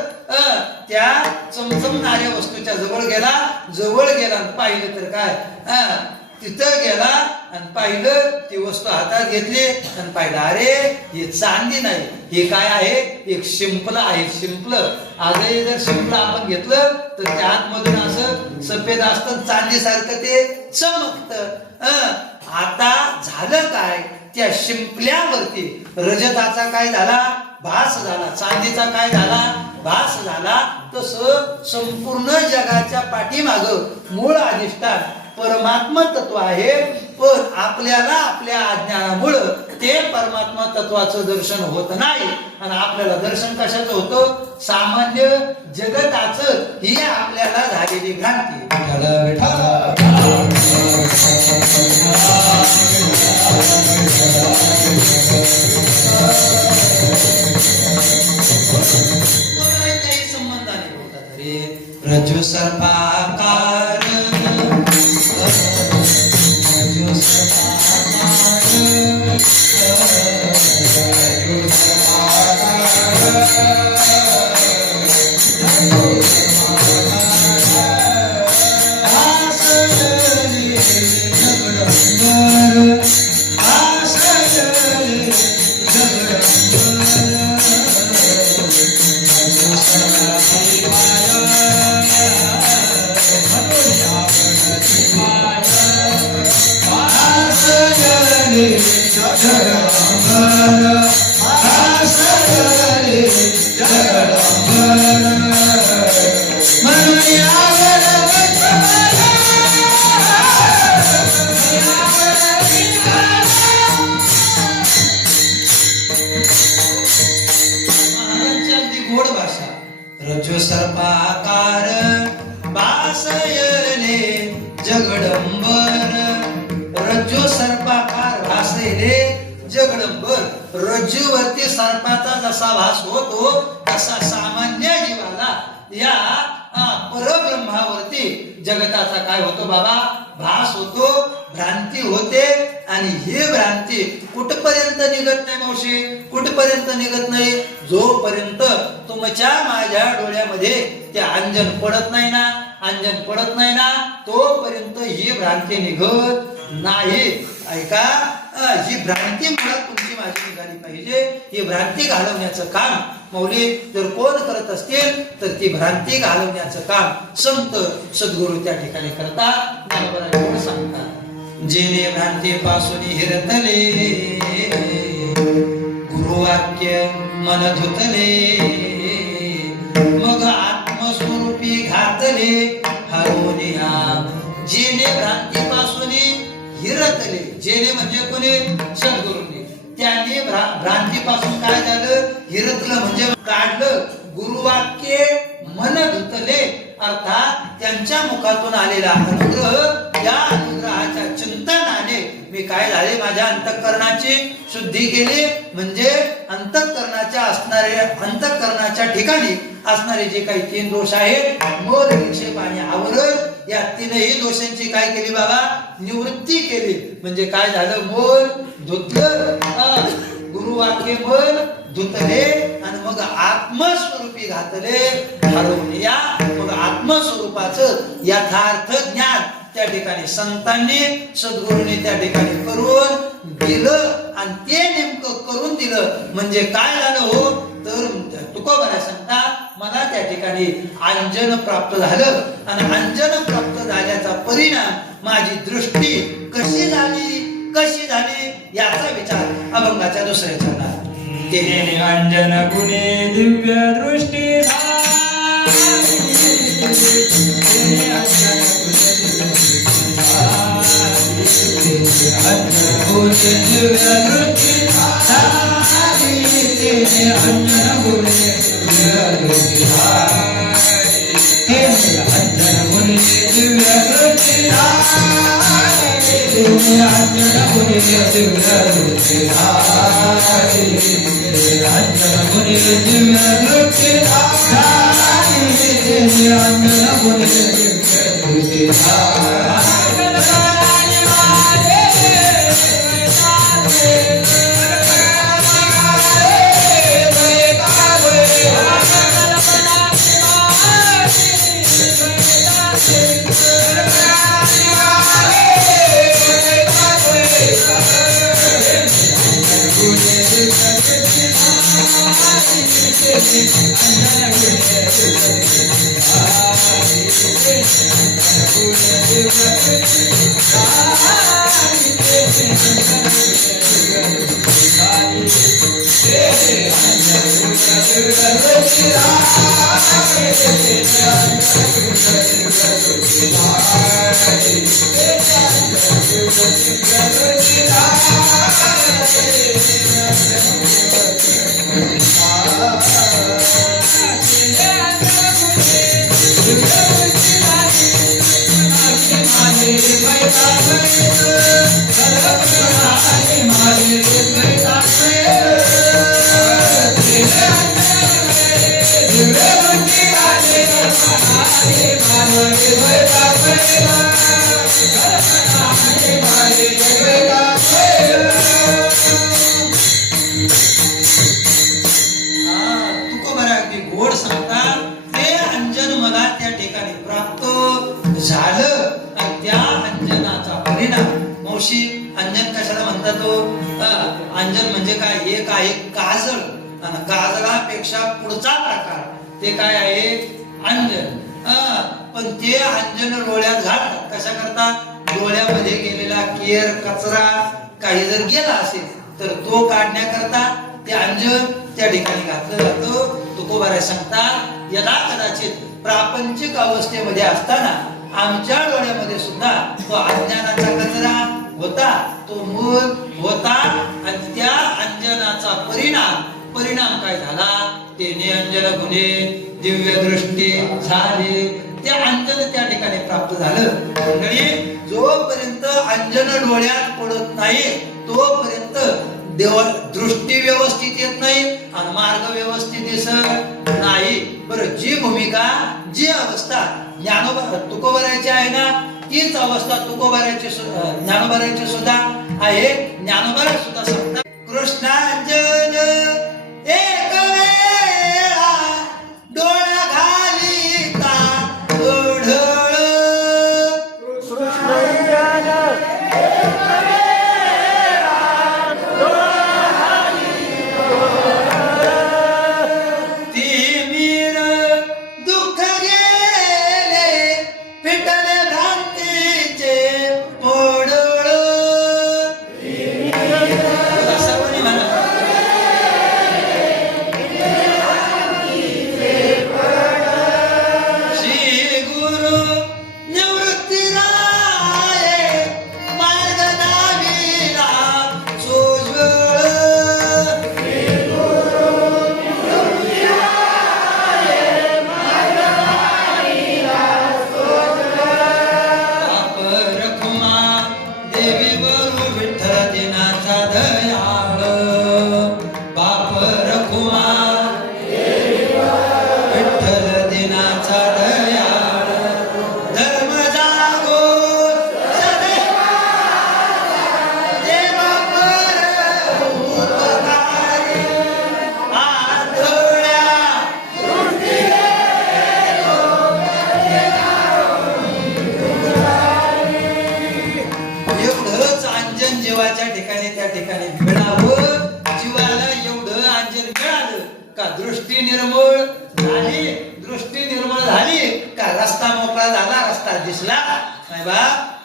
त्या चमचमणाऱ्या वस्तूच्या जवळ गेला. जवळ गेला पाहिलं तर काय, तिथं गेला आणि पाहिलं ती वस्तू हातात घेतली आणि पाहिलं अरे हे चांदी नाही, हे काय आहे, एक शिंपलं आहे. शिंपलं आजही जर शिंपलं आपण घेतलं तर त्या आतमधून असं सफेद असतं, चांदीसारखं ते चमकतं. आता झालं काय, त्या शिंपल्यावरती रजताचा काय झाला, भास झाला, चांदीचा काय झाला, भास झाला. तसं संपूर्ण जगाच्या पाठीमाग मूळ अधिष्ठान परमात्मा तत्व आहे. पण आपल्याला आपल्या अज्ञानामुळं ते परमात्मा तत्वाचं दर्शन होत नाही. आणि आपल्याला दर्शन कशाचं होतं, सामान्य जगताचं. ही आपल्याला झालेली भ्रांती. काही संबंधाने बोलतात रे रज्जू सर्पाकार, रज्जू गोड भाषा. रज्जू सर्पाकार भासयले जगडंबर, रज्जू सर्पाकार भासयले जगडंबर. रज्जूवरती सर्पाचा जसा भास होतो तसा सामान्य जीवाला या परब्रह्मावरती जगताचा काय होतो बाबा, भास होतो, भ्रांती होते. आणि ही भ्रांती कुठपर्यंत निघत नाही मावशी, कुठपर्यंत निघत नाही, जोपर्यंत तुमच्या माझ्या डोळ्यामध्ये ते अंजन पडत नाही ना, अंजन पडत नाही ना, तोपर्यंत ही भ्रांती निघत नाही. ऐका, ही भ्रांती मुळात तुमची माझी निघाली पाहिजे. ही भ्रांती घालवण्याचं काम मौली जर कोण करत असतील तर ती भ्रांती घालवण्याचं काम संत सद्गुरू त्या ठिकाणी करतात. बरोबर सांगतात, जेणे भ्रांतीपासून हिरतले गुरुवाक्य मन धुतले, मग आत्मस्वरूपी घातले हरोनिया. जेणे भ्रांतीपासून हिरतले, जेणे म्हणजे कोणी, सद्गुरूंनी. त्यांनी भ्रांतीपासून काय झालं, हिरतलं म्हणजे काढलं. गुरुवाक्य मन धुतले, अर्थात त्यांच्या मुखातून आलेला अनुग्रह, या अनुग्रहाच्या चिंतनाने मी काय झाले, माझ्या अंतःकरणाची शुद्धी केली. म्हणजे अंतःकरणाच्या ठिकाणी असणारे जे काही 3 दोष आहेत, मोर विक्षेप आणि आवरण, या 3ही दोषांची काय केली बाबा, निवृत्ती केली. म्हणजे काय झालं, मन धुतलं, गुरुवाक्य मन धुतले आणि मग आत्मस्वरूपी घातले हरवून. या मग आत्मस्वरूपाचं यथार्थ ज्ञान त्या ठिकाणी संतांनी सद्गुरूंनी त्या ठिकाणी करून दिलं. आणि ते नेमकं करून दिलं म्हणजे काय झालं हो, तर तुकोबरा सांगता, मला त्या ठिकाणी अंजन प्राप्त झालं. आणि अंजन प्राप्त झाल्याचा परिणाम माझी दृष्टी कशी झाली याचा विचार अभंगाच्या दुसऱ्या चरणात. अंजन गुणे दिव्य दृष्टी तुकोबारा अगदी गोड सांगतात ते अंजन मला त्या ठिकाणी प्राप्त झालं आणि त्या अंजनाचा परिणाम मावशी अंजन कशाला म्हणतात तो अंजन म्हणजे काय एक आहे काजळ आणि काजळापेक्षा पुढचा प्रकार ते काय आहे अंजन पण ते अंजन डोळ्यात घालतात कशा करता डोळ्यामध्ये गेलेला केर कचरा काही जर गेला असेल तर तो काढण्याकरता ते अंजन त्या ठिकाणी घातलं जातं तुकोबारा सांगतात यदा कदाचित प्रापंचिक अवस्थेमध्ये असताना आमच्या डोळ्यामध्ये सुद्धा तो अज्ञानाचा कचरा होता तो मूळ होता आणि त्या अंजनाचा परिणाम काय झाला तेने अंजन गुणे दिव्य दृष्टी झाले ते अंजन त्या ठिकाणी प्राप्त झालं मंडळी जोपर्यंत अंजन डोळ्यात पडत नाही तोपर्यंत दृष्टी व्यवस्थित येत नाही आणि मार्ग व्यवस्थित दिसत नाही बरं जी भूमिका जी अवस्था ज्ञानोबा तुकोबाराची आहे ना तीच अवस्था तुकोबाराची ज्ञानोबाराची सुद्धा आहे ज्ञानोबारा सुद्धा सांगतात कृष्णांजन एक वेळा डोळा घालिता ओढळ तिमिर दुःख गेले पिटले भ्रांतीचे मोडळ असं कोणी म्हणा श्री गुरु निवृत्ती राये मार्ग दाविला सोज्वळ बाप रखुमा देवी वरु विठ्ठल दिनाचा दयाळ बाप रखुमा विठ्ठल दिनाचा दयाळ धर्म जागो सदैव देवा पर उपकारी आंधळ्या एवढंच अंजन जीवाच्या ठिकाणी त्या ठिकाणी मिळावं जीवाला एवढं अंजन मिळालं का दृष्टी निर्मळ झाली का रस्ता मोकळा झाला रस्ता दिसला नाही बा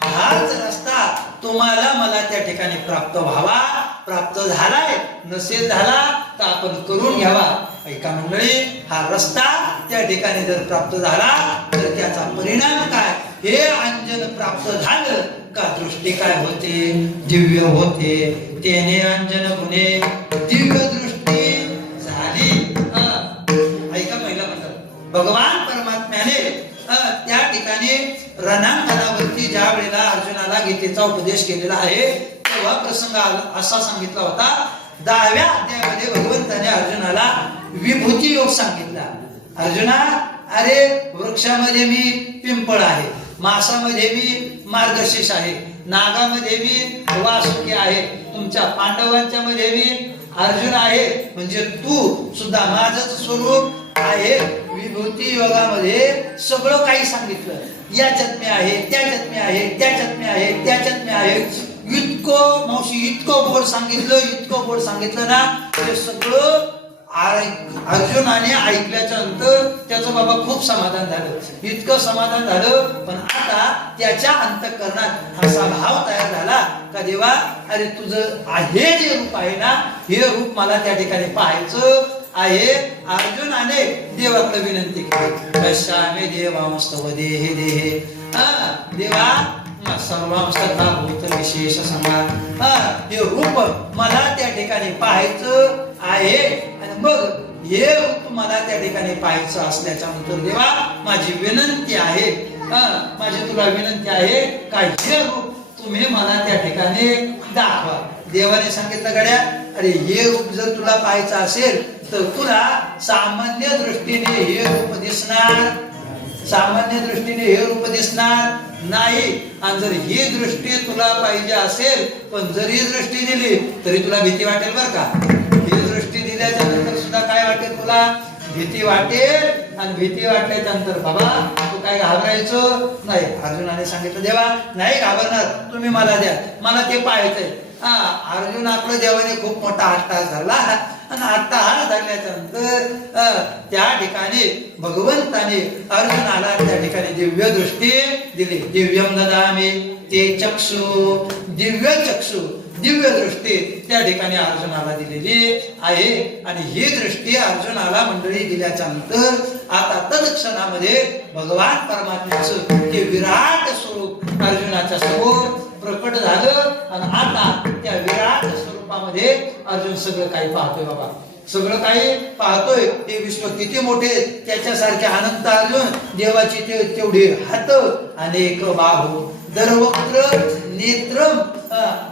हाच रस्ता तुम्हाला मला त्या ठिकाणी प्राप्त व्हावा प्राप्त झालाय नसेल झाला तर आपण करून घ्यावा ऐका मंडळी हा रस्ता त्या ठिकाणी जर प्राप्त झाला तर त्याचा परिणाम काय हे अंजन प्राप्त झालं का दृष्टी काय होते दिव्य होते तेने अंजन गुणे दिव्य दृष्टी झाली ऐका पहिला म्हणतात भगवान परमात्म्याने त्या ठिकाणी रणांगणावरती ज्या वेळेला अर्जुनाला गीतेचा उपदेश केलेला आहे तेव्हा प्रसंग असा सांगितला होता 10व्या अध्यायामध्ये भगवंताने अर्जुनाला विभूती योग सांगितला अर्जुना अरे वृक्षामध्ये मी पिंपळ आहे मासामध्ये मी मार्गशीर्ष आहे नागामध्ये मी वासुकी आहे तुमच्या पांडवांच्या मध्ये मी अर्जुन आहे म्हणजे तू सुद्धा माझंच स्वरूप आहे विभूती योगामध्ये सगळं काही सांगितलं याच्यात मी आहे त्याच्यात मी आहे त्याच्यात मी आहे त्याच्यात मी आहे इतकं मावशी इतकं बोल सांगितलं ना ते सगळं अर्जुनाने ऐकल्याच्या नंतर त्याचं बाबा खूप समाधान झालं, इतकं समाधान झालं. पण आता त्याच्या अंतःकरणात असा भाव तयार झाला का देवा, अरे तुझं हे जे रूप आहे ना, हे रूप मला त्या ठिकाणी पाहायचं आहे. अर्जुनाने देवाकडे विनंती केली, कशामे देवांस्तव देहे देहे, देवा सर्वांस्तथा भूत विशेष सांगा, हे रूप मला त्या ठिकाणी पाहायचं आहे. आणि मग हे रूप मला त्या ठिकाणी पाहायचं असल्याच्या नंतर देवा माझी विनंती आहे, माझी तुला विनंती आहे का हे रूप तुम्ही मला त्या ठिकाणी दाखवा. देवाने सांगितलं गड्या, अरे हे रूप जर तुला पाहायचं असेल तर तुला सामान्य दृष्टीने हे रूप दिसणार, सामान्य दृष्टीने हे रूप दिसणार नाही. आणि जर ही दृष्टी तुला पाहिजे असेल, पण जर ही दृष्टी दिली तरी तुला भीती वाटेल बर का. ही दृष्टी दिल्याच्या नंतर सुद्धा काय वाटेल तुला, भीती वाटेल. आणि भीती वाटल्याच्या नंतर बाबा तू काय घाबरायचं नाही. अर्जुनाने सांगितलं देवा नाही घाबरणार, तुम्ही मला द्या, मला ते पाहायचंय. अर्जुनाकडे देवाने खूप मोठा अट्टहास झाला. आणि अट्टहास झाल्याच्या नंतर त्या ठिकाणी भगवंताने अर्जुनाला त्या ठिकाणी दिव्य दृष्टी दिली. दिव्यम ददामि ते चक्षु, दिव्य चक्षु, दिव्य दृष्टी त्या ठिकाणी अर्जुनाला दिलेली आहे. आणि ही दृष्टी अर्जुनाला मंडळी दिल्याच्या नंतर आता तत्क्षणामध्ये भगवान परमात्म्याचं ते विराट स्वरूप अर्जुनाच्या समोर प्रकट झालं. आणि आता त्या विराट स्वरूपामध्ये अर्जुन सगळं काही पाहतोय बाबा, सगळं काही पाहतोय. ते विश्व किती मोठे, त्याच्यासारखे अनंत अर्जुन, देवाची तेवढी हात, अनेक बाहू, दरवक्त्र नेत्रम,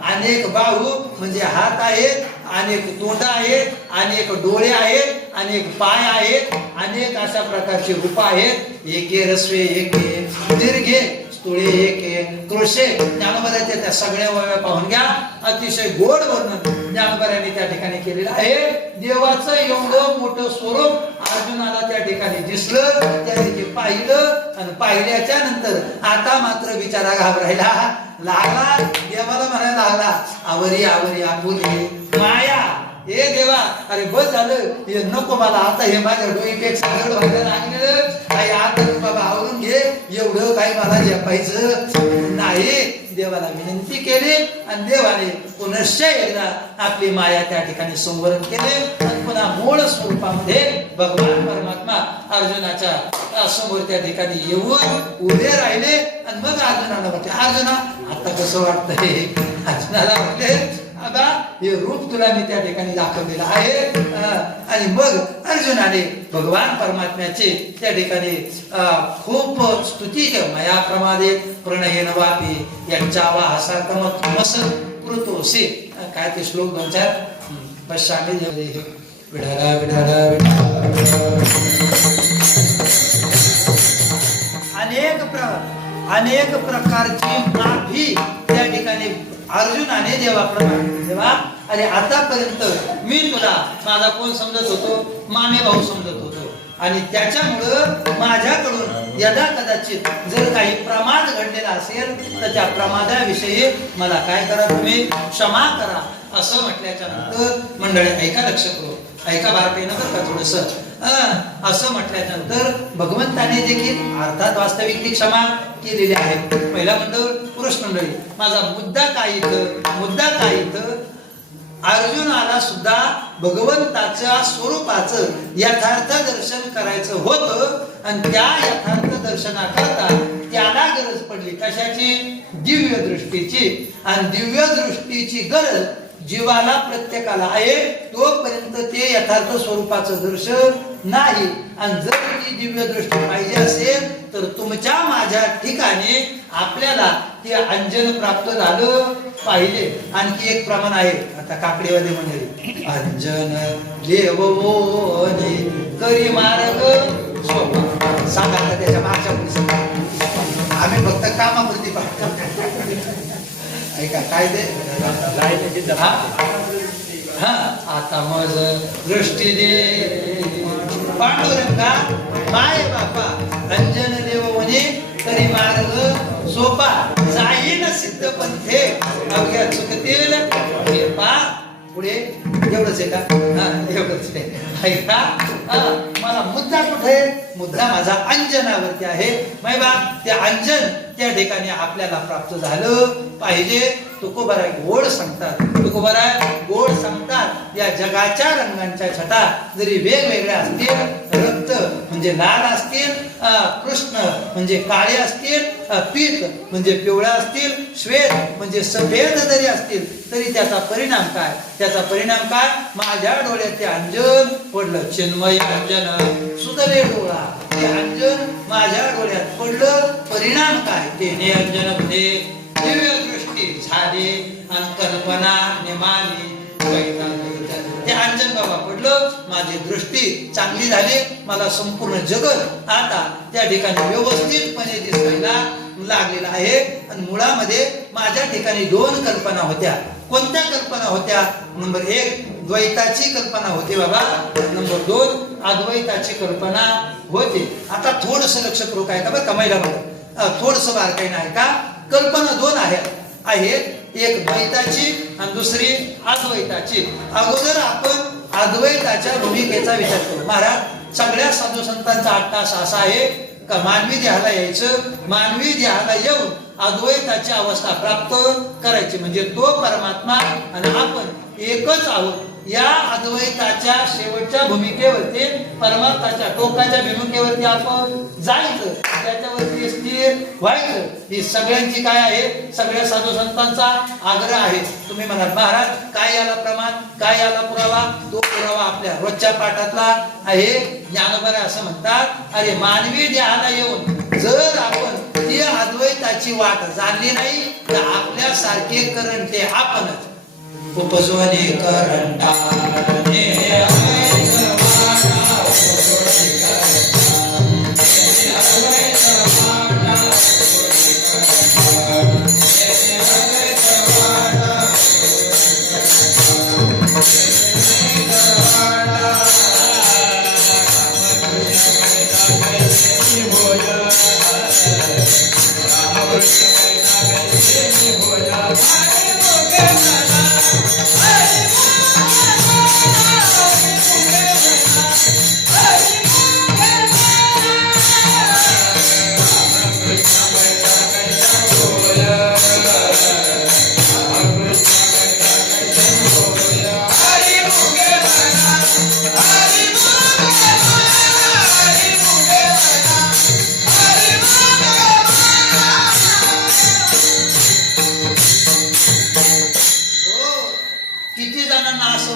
अनेक बाहू म्हणजे हात आहेत, अनेक तोंड आहेत, अनेक डोळे आहेत, अनेक पाय आहेत, अनेक अशा प्रकारची रूप आहेत. एके रस्वे एके दीर्घे स्तुळे एके कृषे. ज्ञानोबराच्या त्या सगळ्या वया पाहून घ्या, अतिशय गोड वर्णन ज्ञानोबराने त्या ठिकाणी केलेलं आहे. देवाचं एवढं मोठं स्वरूप अर्जुनाला त्या ठिकाणी दिसलं, त्याने ते पाहिलं. आणि पाहिल्याच्या नंतर आता मात्र बिचारा घाबरायला लागला, देवाला म्हणायला लागला, आवरी आवरी आपुले माया. हे देवा, अरे बस झालं, हे नको मला आता, हे माझ्या डोईपेक्षा जड व्हायला लागलेलं काही, आता बाबा आवरून घे, एवढं काही मला जपायचं नाही. देवाला विनंती केली आणि देवाने पुनश्च एकदा आपली माया त्या ठिकाणी संवरण केले. आणि पुन्हा मूळ स्वरूपामध्ये भगवान परमात्मा अर्जुनाच्या समोर त्या ठिकाणी येऊन उभे राहिले. आणि मग अर्जुनाला म्हटले, अर्जुना आता कसं वाटतंय. अर्जुनाला म्हटले, आता हे रूप तुला मी त्या ठिकाणी दाखवलेलं आहे. आणि मग अर्जुनाने भगवान परमात्म्याचे त्या ठिकाणी खूप स्तुती केली. मया प्रमादे प्रणयेन वापी यांच्या वाहसातमस कृतोसे. काय ते श्लोक 2-4 पश्चामी विढाला विढाला अनेक प्रकारची माफी त्या ठिकाणी अर्जुनाने देवाकडे मागितली. देवा, अरे आतापर्यंत मी तुला माझा कोण समजत होतो, मामे भाऊ समजत होतो. आणि त्याच्यामुळं माझ्याकडून यदा कदाचित जर काही प्रमाद घडलेला असेल तर त्या प्रमादाविषयी मला काय करा, तुम्ही क्षमा करा. असं म्हटल्याच्या नंतर मंडळी ऐका, लक्ष करू, ऐका बारकाईनं बरं का थोडस. असं म्हटल्याच्या नंतर भगवंताने देखील अर्थात वास्तविक ती क्षमा केलेली आहे. पहिला मंडळ पुरुष मंडळी, माझा मुद्दा काय इथं अर्जुनाला सुद्धा भगवंताच्या स्वरूपाचं यथार्थ दर्शन करायचं होतं. आणि त्या यथार्थ दर्शनाकरता त्याला गरज पडली कशाची, दिव्य दृष्टीची. आणि दिव्य दृष्टीची गरज जीवाला प्रत्येकाला आहे, तोपर्यंत ते यथार्थ स्वरूपाचं दर्शन नाही. आणि जर ती दिव्य दृष्टी पाहिजे असेल तर तुमच्या माझ्या ठिकाणी आपल्याला ते अंजन प्राप्त झालं पाहिजे. आणखी एक प्रमाण आहे, आता काकडेवाले म्हणाले, अंजन देवोने करी मार्ग सोपा. सांगा का त्याच्या मागच्या पुढे, आम्ही फक्त कामापुरती पाहतो. ऐका काय ते, आता मज दृष्टी दे पांडुरंगा माय बापा, अंजन देव म्हणे तरी मार्ग सोपा. जाईन सिद्ध पंथे अवघ्या चुकतील कृपा. पुढे एवढंच आहे का? हा एवढंच आहे ऐका. मला मुद्दा कुठे? मुद्दा माझा अंजनावरती आहे. मैबा ते अंजन त्या ठिकाणी आपल्याला प्राप्त झालं पाहिजे. तुकोबाराय गोड सांगतात, तुकोबाराय गोड सांगतात. या जगाच्या रंगांच्या छटा जरी वेगवेगळ्या असतील, रक्त म्हणजे लाल असतील, कृष्ण म्हणजे काळे असतील, पीत म्हणजे पिवळा असतील, श्वेत म्हणजे सफेद जरी असतील, तरी त्याचा परिणाम काय? त्याचा परिणाम काय? माझ्या डोळ्यात ते अंजन पडलं, चिन्मय अंजन सुदरे डोळा. ते अंजन माझ्या डोळ्यात पडलं, परिणाम काय? ते निरंजन मध्ये दिव्य दृष्टी झाली आणि कल्पना निमाली. ते अंजन बाबा पडलं, माझी दृष्टी चांगली झाली, मला संपूर्ण जगत आता त्या ठिकाणी व्यवस्थितपणे दिसायला लागलेला आहे. आणि मुळामध्ये माझ्या ठिकाणी दोन कल्पना होत्या. कोणत्या कल्पना होत्या? नंबर 1 द्वैताची कल्पना होती बाबा, नंबर 2 अद्वैताची कल्पना होती. आता थोडस लक्ष करू काय का बरं कमाईला बघा, थोडस बारकाईनं आहे का. कल्पना दोन आहेत, एक द्वैताची आणि दुसरी अद्वैताची. अगोदर आपण अद्वैताच्या भूमिकेचा विचार करू. महाराज सगळ्या साधू संतांचा अट्टास असा आहे का मानवी देहाला यायचं, मानवी देहाला येऊन अद्वैताची अवस्था प्राप्त करायची, म्हणजे तो परमात्मा आणि आपण एकच आहोत. या अद्वैताच्या शेवटच्या भूमिकेवरती, परमात्माच्या टोकाच्या भूमिकेवरती आपण जायचं, त्याच्यावरती स्थिर व्हायचं. ही सगळ्यांची काय आहे? सगळ्या साधू संतांचा आग्रह आहे. तुम्ही म्हणाल महाराज काय याला प्रमाण, काय याला पुरावा? तो पुरावा आपल्या रोजच्या पाठातला आहे. ज्ञानोबा असं म्हणतात, अरे मानवी देहाला येऊन जर आपण ती अद्वैताची वाट जाणली नाही तर आपल्यासारखे करण ते आपणच. उपजवने करंटाने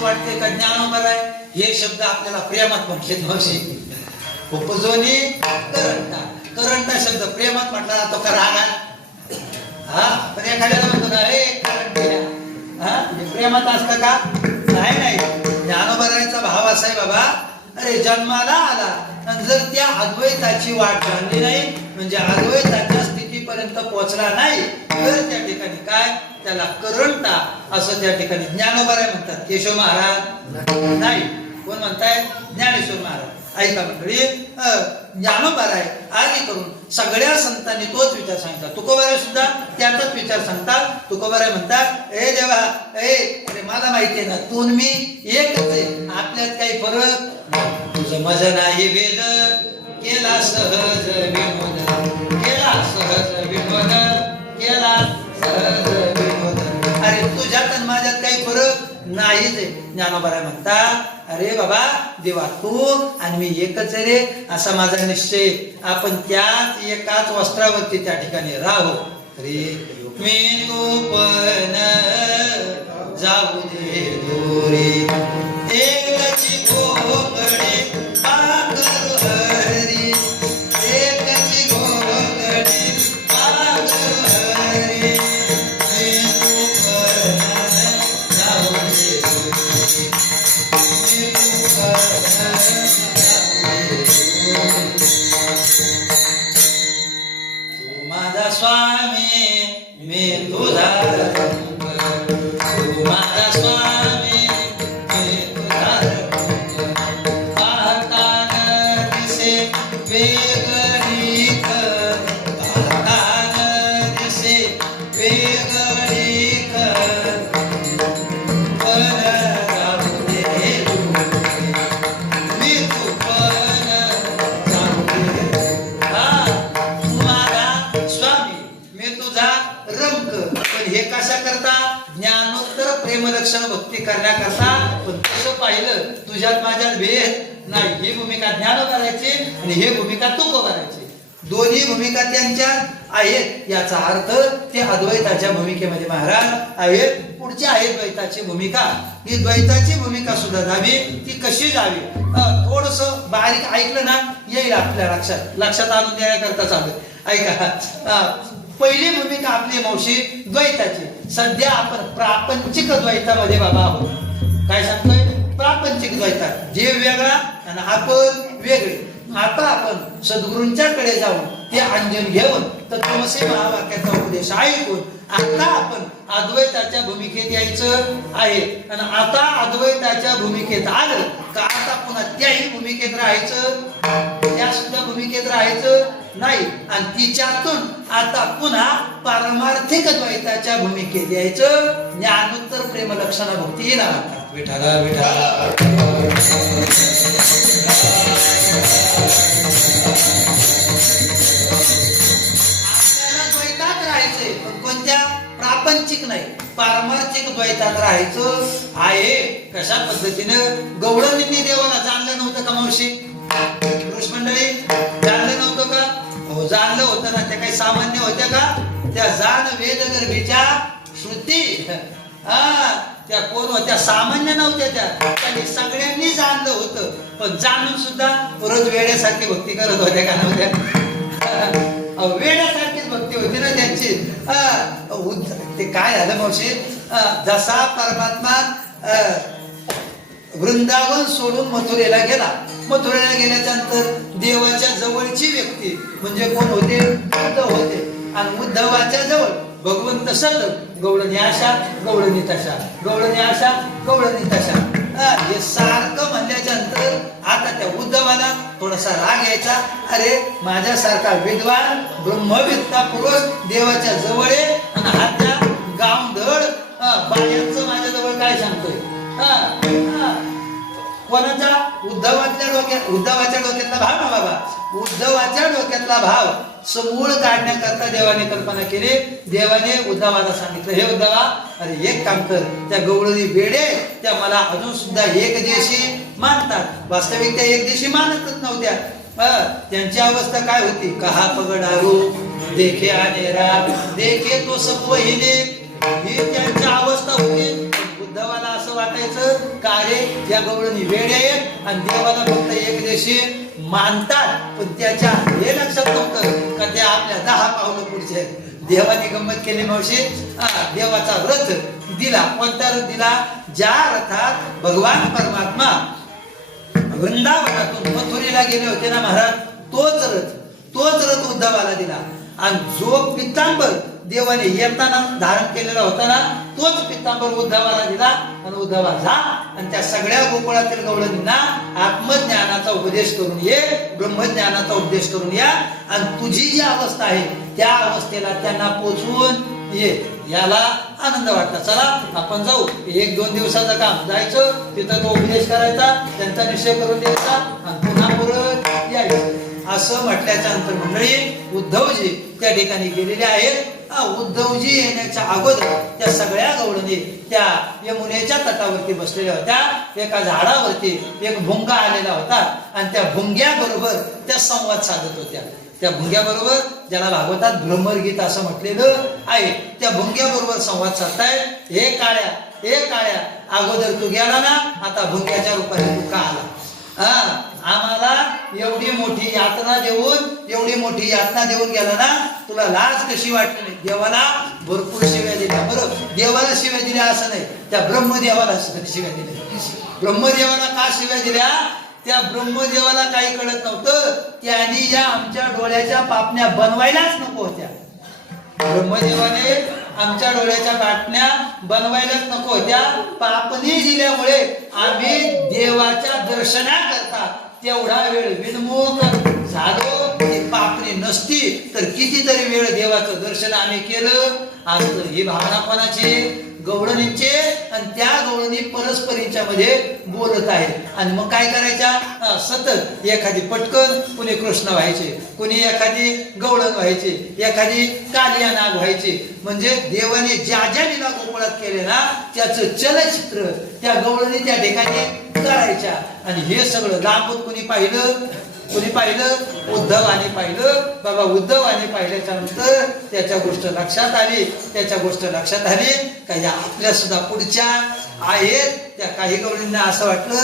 वाटते का ज्ञानोबा आहे हे शब्द आपल्याला प्रेमात म्हटले मावशी. उपजवनी करंटा, करंटा शब्द प्रेमात म्हटला जातो का रागात? पण एखाद्याला म्हणतो ना हे करंट, प्रेमात असतं का? नाही. ज्ञानोबारायचा भाव असा आहे बाबा, अरे जन्माला आला आणि जर त्या अद्वैताची वाट जाणली नाही, म्हणजे अद्वैताच्या स्थितीपर्यंत पोहोचला नाही, तर त्या ठिकाणी काय? त्याला करंटा असं त्या ठिकाणी ज्ञानोबाराय म्हणतात. केशव महाराज नाही, कोण म्हणताय? ज्ञानेश्वर महाराज. ऐका मंडळी, ज्ञानोबाराय आदी करून सगळ्या संतांनी तोच विचार सांगितला. तुकोबाराय सुद्धा त्याचाच विचार सांगतात. तुकोबाराय म्हणतात, ए देवा, अरे मला माहिती आहे ना, तू मी एकच आहे, आपल्यात काही फरक तुझं मज नाही वेद केला सहज विनोद, केला सहज विनोद, केला सहज विनोद. अरे तुझ्यात आणि माझ्यात काही फरक नाहीच आहे. ज्ञानोबाराय म्हणतात, अरे बाबा देवा तू आणि मी एकच रे, असा माझा निश्चय. आपण त्याच एकाच वस्त्रावरती त्या ठिकाणी राहू. अरे मी तू पण जाऊ दे दोरे, एकची घोगडे पाकरू हरी, एकची घोगडे पाकरू हरी, मी तू पण जाऊ दे दोरे, मी तू पण जाऊ दे दोरे. तू माझा स्वामी मी तुझा रंग, तू माझा स्वामी मी तुझ्यात माझ्यात भेद नाही. ही भूमिका ज्ञान करायची आणि ही भूमिका तू करायची. दोन्ही भूमिका त्यांच्यात आहेत. याचा अर्थ ते अद्वैताच्या भूमिकेमध्ये महाराज आहेत. पुढच्या आहे द्वैताची भूमिका. ही द्वैताची भूमिका सुद्धा जावी. ती कशी जावी थोडस बारीक ऐकलं ना येईल आपल्या लक्षात आणून देण्याकरता चालू. ऐका, पहिली भूमिका आपली मावशी द्वैताची. सध्या आपण प्रापंचिक द्वैतामध्ये बाबा आहोत. काय सांगतोय? प्रापंचिक द्वैतात जीव वेगळा आणि आपण वेगळे. आता आपण सद्गुरूंच्याकडे जाऊन ते अंजन घेऊन तत्वमसी महावाक्याचा उपदेश ऐकून आता आपण अद्वैताच्या भूमिकेत यायचं आहे. आणि आता अद्वैताच्या भूमिकेत आलं का आता पुन्हा त्याही भूमिकेत राहायचं, त्या सुद्धा भूमिकेत राहायचं नाही. आणि तिच्यातून आता पुन्हा पारमार्थिक द्वैताच्या भूमिकेत यायचं. ज्ञानोत्तर प्रेम लक्षणा भक्ती म्हणतात. विठाला विठाला द्वैतात राहायचंय, पण कोणत्या? प्रापंचिक नाही, पारमार्थिक द्वैतात राहायचं आहे. कशा पद्धतीनं गवळणींनी देवाला जाणलं नव्हतं का मावशी? पुरुष मंडळी जाणलं नव्हतं का? हो जाणलं होतं ना. त्या काही सामान्य होत्या का? त्या जाण वेद गर्भीच्या श्रुती त्या कोण होत्या? सामान्य नव्हत्या. त्यांनी सगळ्यांनी जाणलं होतं, पण जाणून सुद्धा परत वेड्यासारखी भक्ती करत होत्या का नव्हत्या? वेड्यासारखीच भक्ती होती ना त्यांची. ते काय झालं मावशी? जसा परमात्मा वृंदावन सोडून मथुरेला गेला. मथुरेला गेल्याच्या नंतर देवाच्या जवळची व्यक्ती म्हणजे कोण होते? उद्धव होते. आणि उद्धवाच्या जवळ भगवंत सतत गवळणी अशा गवळणी तशा, गवळणी अशा गवळणी तशा. हे सारखं म्हणल्याच्या नंतर आता त्या उद्धवाला थोडासा राग यायचा. अरे माझ्यासारखा विद्वान ब्रह्मविद्ता पुरुष देवाच्या जवळ आहे आणि हा त्या गावधड बायांचं माझ्याजवळ काय सांगतोय? कोणाचा? उद्धवाच्या डोक्यातला भाव ना बाबा. उद्धवाच्या डोक्यातला भाव समूळ काढण्याकरता देवाने कल्पना केली. देवाने उद्धवाला सांगितलं, हे उद्धवा, अरे एक काम कर, त्या गवळणी वेडे त्या मला अजून सुद्धा एक दिवशी मानतात. वास्तविक त्या एक दिवशी मानतच नव्हत्या. त्यांची अवस्था काय होती? कहा पगडारू देखे आनेरा देखे तो सब वहिने, ही त्यांची अवस्था होती. उद्धवाला असं वाटायचं का अरे या गवळणी वेडे आहेत आणि देवाला फक्त एक दिवशी मानतात. पण त्याच्या हे लक्षात नव्हतं का त्या आपल्या 10 पावलं पुढचे आहेत. देवाने गंमत केली मावशी. देवाचा रथ दिला. कोणता रथ दिला? ज्या रथात भगवान परमात्मा वृंदावनातून मथुरेला गेले होते ना महाराज, तोच रथ उद्धवाला दिला. आणि जो पितांबर देवाने येताना धारण केलेला होता ना, तोच पितांबर उद्धवाला दिला. आणि उद्धवा जा आणि त्या सगळ्या गोकुळातील गवळणींना आत्मज्ञानाचा उपदेश करून ये, ब्रह्मज्ञानाचा उपदेश करून या. आणि तुझी जी अवस्था आहे त्या अवस्थेला त्यांना पोचवून ये. याला आनंद वाटला. चला आपण जाऊ. 1-2 दिवसाचं काम. जायचं तिथं तो उपदेश करायचा, त्यांचा निश्चय करून द्यायचा आणि पुन्हा परत यायचं. असं म्हटल्याच्या नंतर मंडळी उद्धवजी त्या ठिकाणी गेलेले आहेत. उद्धवजी येण्याच्या अगोदर त्या सगळ्या गवळणी त्या यमुनेच्या तटावरती बसलेल्या होत्या. एका झाडावरती एक भुंगा आलेला होता आणि त्या भुंग्याबरोबर त्या संवाद साधत होत्या. त्या भुंग्याबरोबर, ज्याला भागवतात भ्रमरगीत असं म्हटलेलं आहे, त्या भुंग्याबरोबर संवाद साधताय. हे काळ्या अगोदर तू गेला ना, आता भुंग्याच्या रूपाने तू का आला? आम्हाला एवढी मोठी यातना देऊन गेला ना, तुला लाज कशी वाटली नाही? देवाला भरपूर शिव्या दिल्या. बरोबर, देवाला शिव्या दिल्या असं नाही, त्या ब्रह्मदेवाला शिव्या दिल्या. ब्रह्मदेवाला का शिव्या दिल्या? त्या ब्रह्मदेवाला काही कळत नव्हतं. त्यांनी या आमच्या डोळ्याच्या पापण्या बनवायलाच नको होत्या. ब्रह्मदेवाने आमच्या डोळ्याच्या पापण्या बनवायलाच नको होत्या. पापणी दिल्यामुळे आम्ही देवाच्या दर्शनाकरता तेवढा वेळ विनमुख झालो. ती पापणी नसती तर कितीतरी वेळ देवाचं दर्शन आम्ही केलं असतं. ही भावना कोणाची? गवळणींचे. आणि त्या गवळणी परस्परींच्या मध्ये बोलत आहेत. आणि मग काय करायच्या? सतत एखादी पटकन कुणी कृष्ण व्हायचे, कुणी एखादी गवळण व्हायची, एखादी कालिया नाग व्हायची. म्हणजे देवाने ज्या ज्या लीला गोकुळात केले ना त्याचं चलचित्र त्या गवळणी त्या ठिकाणी करायच्या. आणि हे सगळं लांबून कोणी पाहिलं? उद्धवाने पाहिलं. बाबा उद्धवाने पाहिल्याच्या नंतर त्याच्या गोष्ट लक्षात आली का या आपल्या सुद्धा पुढच्या आहेत. त्या काही गवळींना असं वाटलं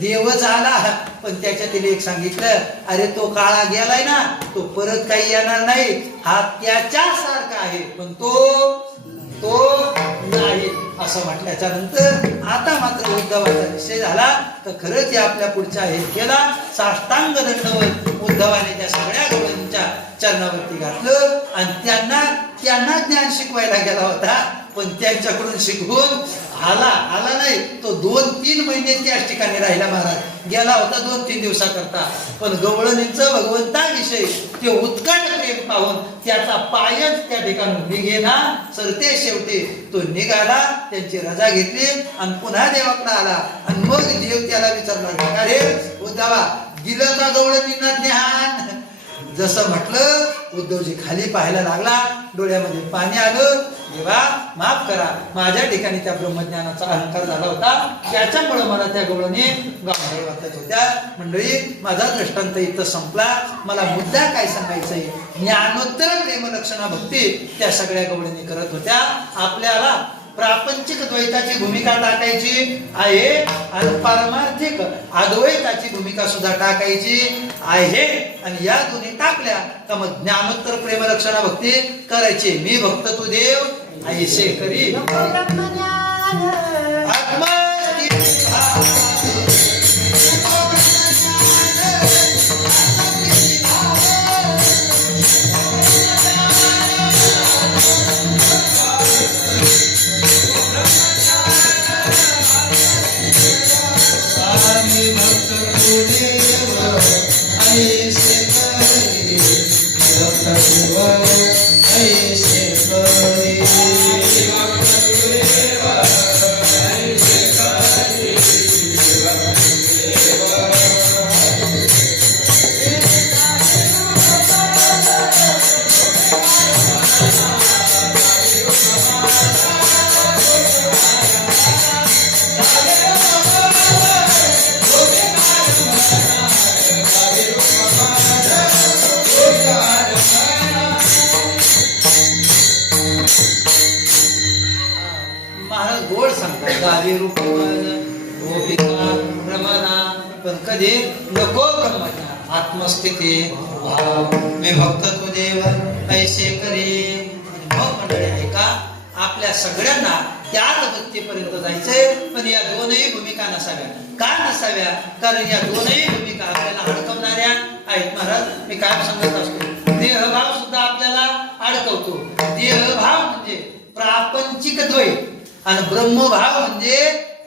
देवच आला, पण त्याच्यातील एक सांगितलं, अरे तो काळा गेलाय ना, तो परत काही येणार नाही, हा त्याच्यासारखा आहे, पण तो नाही असं म्हटल्याच्या नंतर आता मात्र उद्धवाचा निश्चय झाला तर खरंच या आपल्या पुढच्या आहेत. केला साष्टांग दंडवत उद्धवाने त्या सगळ्या गवळींच्या चरणावरती घातलं आणि त्यांना ज्ञान शिकवायला गेला होता, पण त्यांच्याकडून शिकवून आला नाही. तो 2-3 महिने त्याच ठिकाणी राहिला. महाराज गेला होता 2-3 दिवसाकरता, पण गवळणींचं भगवंताविषयी ते उत्कट प्रेम पाहून त्याचा पायच त्या ठिकाणी निघेना सरते. शेवटी तो निघाला, त्यांची रजा घेतली आणि पुन्हा देवाकडे आला. आणि मग देव त्याला विचारला, अरे उद्धवा दिलं का गवळणींना ज्ञान? जसं म्हटलं उद्धवजी खाली पाहायला लागला, डोळ्यामध्ये पाणी आलं. देवा माफ करा, माझ्या ठिकाणी त्या ब्रह्मज्ञानाचा अहंकार झाला होता, त्याच्यामुळे मला त्या गवळणी गांभीर्य वाटत होत्या. मंडळी माझा दृष्टांत इथं संपला. मला मुद्दा काय सांगायचंय, ज्ञानोत्तर प्रेमलक्षणा भक्ती त्या सगळ्या गवळणी करत होत्या. आपल्याला प्रापंचिक द्वैताची भूमिका टाकायची आहे आणि पारमार्थिक अद्वैताची भूमिका सुद्धा टाकायची आहे. आणि या दोन्ही टाकल्या का मग ज्ञानोत्तर प्रेमलक्षणा भक्ती करायची. मी भक्त तू देव ऐसे करी पण कधी नको ब्रह्मज्ञान आत्मस्थिती भाव मी भक्त तू देव ऐसे करी. मग मंडळी ऐका, आपल्या सगळ्यांना त्याच भक्तीपर्यंत जायचंय, पण या दोनही भूमिका नसाव्या. का नसाव्या? कारण या दोनही भूमिका आपल्याला अडकवणाऱ्या आहेत. महाराज मी काय सांगत असतो, देहभाव सुद्धा आपल्याला अडकवतो. देहभाव म्हणजे प्रापंचिक द्वैत आणि ब्रह्मभाव म्हणजे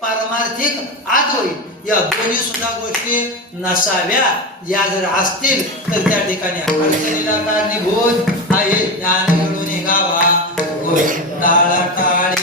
पारमार्थिक अद्वैत. या दोन्ही सुद्धा गोष्टी नसाव्या. या जर असतील तर त्या ठिकाणी अडचणीला कारणीभूत आहे. ज्ञान मिळून गावा गोविंदाला टाळे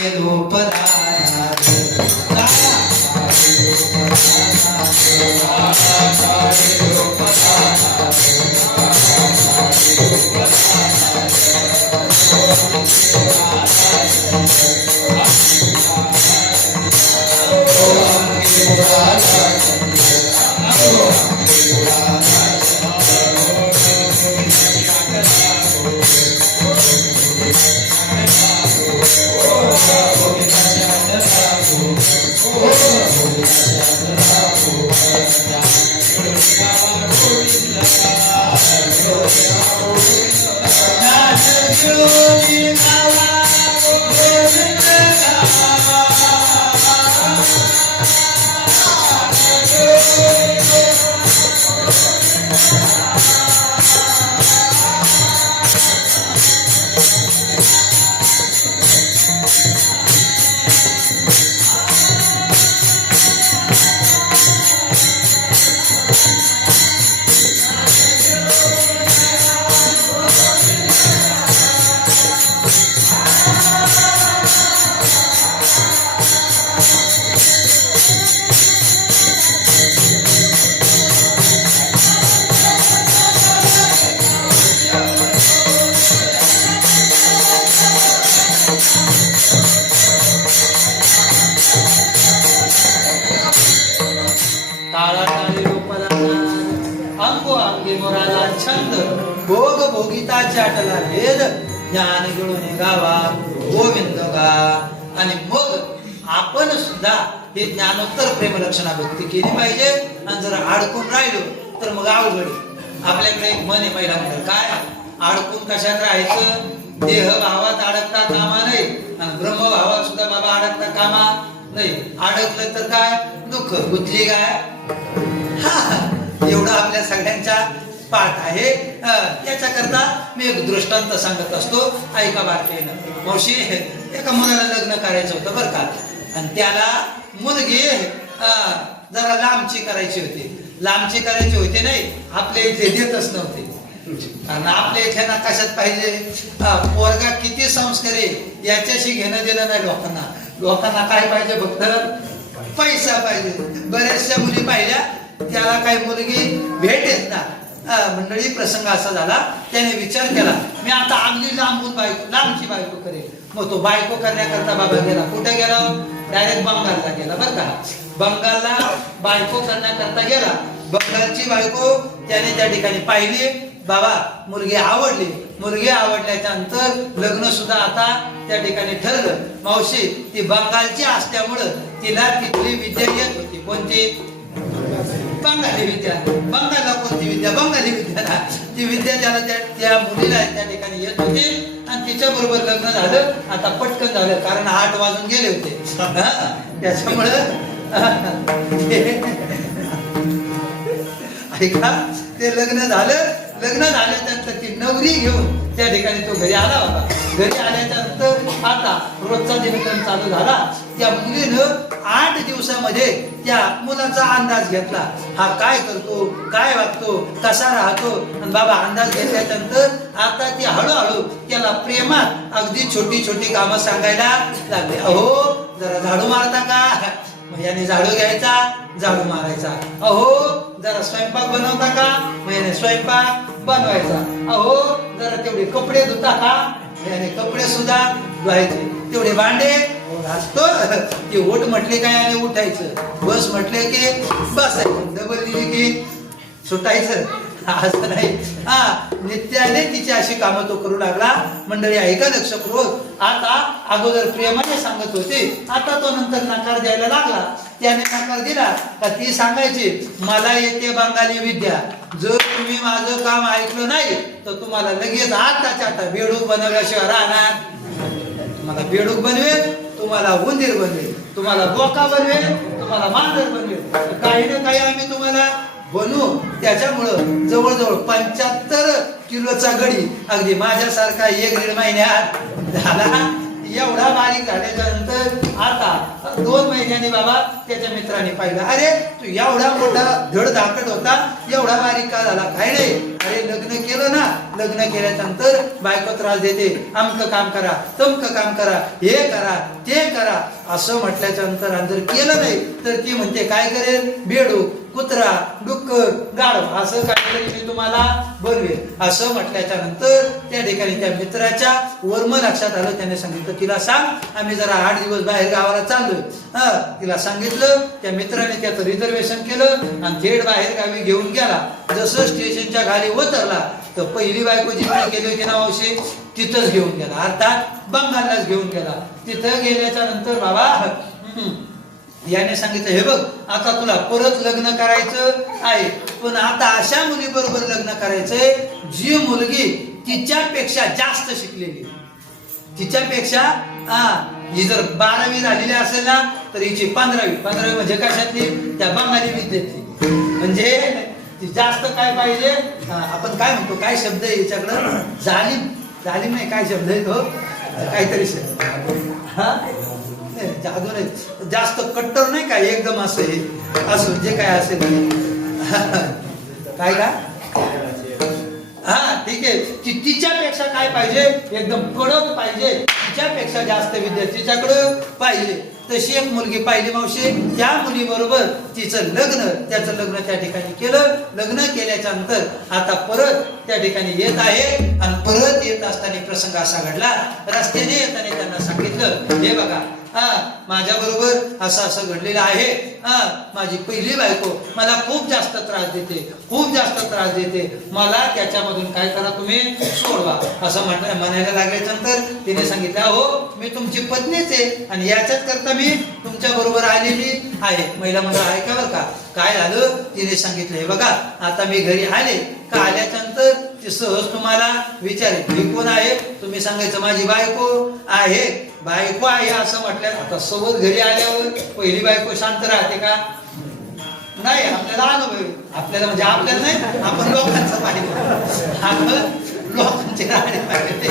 National Union, बाळाला रूपाला अंगो अंगी मोराला छंद भोग भोगिताच्या आटला भेद ज्ञान गिळून गावा गोविंद गा. आणि मग आपण सुद्धा हे ज्ञानोत्तर प्रेमलक्षणा भक्ती केली पाहिजे. आणि जर अडकून राहिलो तर मग अवघड आहे. आपल्याकडे एक मन आहे पहिला म्हणतात काय अडकून कशात राहायचं. देह भावात अडकता कामा नाही आणि ब्रह्म भावात सुद्धा बाबा अडकता कामा नाही. अडकलं तर काय दुःख गुंतली काय. एवढं आपल्या सगळ्यांच्या पाठ आहे. त्याच्याकरता मी एक दृष्टांत सांगत असतो ऐका बारकाईनं. मावशी एका मुलाला लग्न करायचं होतं बरं का. आणि त्याला मुलगी जरा लांबची करायची होती. लांबची करायची होती नाही आपल्या इथे देतच नव्हते. कारण आपल्या इथे ना कशात पाहिजे पोरगा किती संस्कारी याच्याशी घेणं दिलं नाही लोकांना. लोकांना काय पाहिजे फक्त पैसा पाहिजे. बऱ्याचशा मुली पाहिल्या त्याला काही मुलगी भेटेत ना. मंडळी प्रसंग असा झाला त्याने विचार केला मी आता अगदी लांबून लांबची बायको करेल. मग तो बायको करण्याकरता बाबा गेला. कुठे गेला डायरेक्ट बंगालला गेला बरं का. बंगालला बायको करण्याकरता गेला. बंगालची बायको त्याने त्या ठिकाणी पाहिली. बाबा मुलगी आवडली. मुलगी आवडल्याच्या नंतर लग्न सुद्धा आता त्या ठिकाणी ठरलं. मावशी ती बंगालची असल्यामुळं तिला तिथली विद्या येत होती. कोणती बंगाली विद्या. बंगालला कोणती विद्या बंगाली विद्या ना. ती विद्या त्याला त्या मुलीला त्या ठिकाणी येत होती. आणि तिच्या बरोबर लग्न झालं. आता पटकन झालं कारण 8 वाजून गेले होते. त्याच्यामुळं ऐका ते लग्न झालं. लग्न झाल्यानंतर ती नवरी घेऊन त्या ठिकाणी तो घरी आला बाबा. घरी आल्याच्या नंतर आता रोजचा दिनक्रम चालू झाला. त्या मुलीनं 8 दिवसामध्ये त्या मुलाचा अंदाज घेतला. हा काय करतो काय वागतो कसा राहतो. आणि बाबा अंदाज घेतल्याच्या नंतर आता ती हळूहळू त्याला प्रेमात अगदी छोटी छोटी कामं सांगायला लागली. अहो जरा झाडू मारता का. मग याने झाडू घ्यायचा झाडू मारायचा. अहो जरा स्वयंपाक बनवता का. मग याने स्वयंपाक बनवायचा. अहो जरा तेवढे कपडे धुता का. याने कपडे सुद्धा धुवायचे. तेवढे भांडे असतो ते ओट म्हटले काय आणि उठायचं. बस म्हटले की बसायचं. डबल दिली की सुटायचं. असं नाही. नित्याने तिची अशी कामं तो करू लागला. मंडळी ऐका लक्ष पूर्वक. आता अगोदर प्रेमाने सांगत होते. आता तो नंतर नकार द्यायला लागला. त्याने नकार दिला का ती सांगायची मला येते बंगाली विद्या. जर तुम्ही माझं काम ऐकलं नाही तर तुम्हाला लगेच आताच्या आता बेडूक बनवल्याशिवाय राहणार. तुम्हाला बेडूक बनवेल तुम्हाला उंदीर बनवेल तुम्हाला बोका बनवेल तुम्हाला मांजर बनवेल. काही ना काही आम्ही तुम्हाला बनू. त्याच्यामुळं जवळजवळ 75 किलोचा गडी अगदी माझ्यासारखा 1-1.5 महिन्यात झाला. एवढा बारीक झाल्याच्या नंतर आता 2 महिन्यांनी बाबा त्याच्या मित्राने पाहिलं. अरे तू एवढा मोठा धड धाकट होता एवढा बारीक का झाला. काय नाही अरे लग्न केलं ना. लग्न केल्याच्या नंतर बायको त्रास देते. अमकं काम करा तमकं काम करा हे करा ते करा असं म्हटल्याच्या नंतर जर केलं नाही तर ती म्हणते काय करेल बेडूक कुत्रा डुक्कर गाढव असं काहीतरी मी तुम्हाला बनवेल. असं म्हटल्याच्या नंतर त्या ठिकाणी त्या मित्राच्या वर्म लक्षात आलं. त्याने सांगितलं तिला सांग आम्ही जरा 8 दिवस बाहेर गावाला चाललोय. तिला सांगितलं. त्या मित्राने त्याचं रिझर्वेशन केलं आणि थेट बाहेर गावी घेऊन गेला. जसं स्टेशनच्या खाली उतरला तर पहिली बायको जिकडे केली होती ना मावशी तिथंच घेऊन गेला. अर्थात बंगाललाच घेऊन गेला. तिथं गेल्याच्या नंतर बाबा याने सांगितलं हे बघ आता तुला परत लग्न करायचं आहे. पण आता अशा मुली बरोबर लग्न करायचंय जी मुलगी तिच्यापेक्षा जास्त शिकलेली. तिच्यापेक्षा ही जर 12वी झालेली असेल ना तर हिची 15वी म्हणजे कशातली त्या बंगाली विद्येतली. म्हणजे ती जास्त काय पाहिजे. आपण काय म्हणतो काय शब्द आहे याच्याकडं जालिम. जालिम नाही काय शब्द आहे तो काहीतरी शब्द जादू नाही जास्त कट्टर नाही काय एकदम असं असं जे काय असेल काय का. ठीक आहे तिच्यापेक्षा काय पाहिजे एकदम कडक पाहिजे. तिच्यापेक्षा जास्त विद्या तिच्याकडं पाहिजे. तशी एक मुलगी पाहिली मावशी. त्या मुलीबरोबर तिचं त्याचं लग्न त्या ठिकाणी केलं. लग्न केल्याच्या नंतर आता परत त्या ठिकाणी येत आहे. आणि परत येत असताना प्रसंग असा घडला. रस्त्याने येताना त्यांना सांगितलं हे बघा माझ्या बरोबर असं असं घडलेलं आहे. माझी पहिली बायको मला खूप जास्त त्रास देते, खूप जास्त त्रास देते, मला त्याच्यामधून काय करा तुम्ही सोडवा असं म्हणायला लागल्यानंतर तिने सांगितलं हो मी तुमची पत्नीच आहे आणि याच्याच करता मी तुमच्या बरोबर आलेली आहे. महिला मंडळ आहे का बरं का. काय झालं तिने सांगितलं हे बघा आता मी घरी आले का आल्याच्या नंतर ती सहज तुम्हाला विचारेल मी कोण आहे. तुम्ही सांगायचं माझी बायको आहे. बायको आहे असं म्हटलं. आता सोबत घरी आल्यावर पहिली बायको शांत राहते का नाही. आपल्याला अनुभव आपल्याला म्हणजे आपल्याला नाही आपण लोकांचं पाहिजे आपण लोकांचे राहणे पाहिजे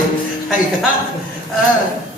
ऐका.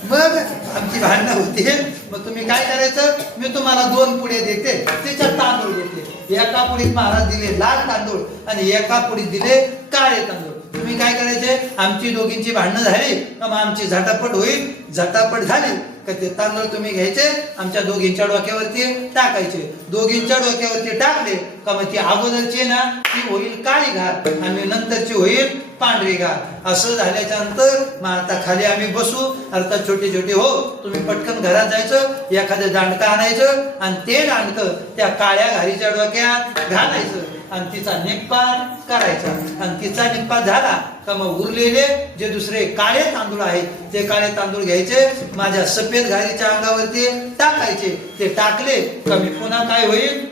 मग आमची भांडणं होती. मग तुम्ही काय करायचं मी तुम्हाला 2 पुढे देते त्याच्यात तांदूळ देते. एका पुढीत महाराज दिले लाल तांदूळ आणि एका पुढीत दिले काळे तांदूळ. तुम्ही काय करायचे आमची दोघींची भांडणं झाली मग आमची झटापट होईल. झटापट झाली का ते तांदूळ तुम्ही घ्यायचे आमच्या दोघींच्या डोक्यावरती टाकायचे. दोघींच्या डोक्यावरती टाकले का मग ती अगोदरची ना ती होईल काळी घार आणि नंतरची होईल पांढरी घार. असं झाल्याच्या नंतर मग आता खाली आम्ही बसू. अर्थात छोटे छोटे हो तुम्ही पटकन घरात जायचं एखादं दांडकं आणायचं आणि ते दांडकं त्या काळ्या घारीच्या डोक्यात घालायचं आणि तिचा निप्पात करायचा. आणि तिचा निप्पात झाला का मग उरलेले जे दुसरे काळे तांदूळ आहेत ते काळे तांदूळ घ्यायचे माझ्या सफेद घारीच्या अंगावरती टाकायचे. ते टाकले का मी पुन्हा काय होईल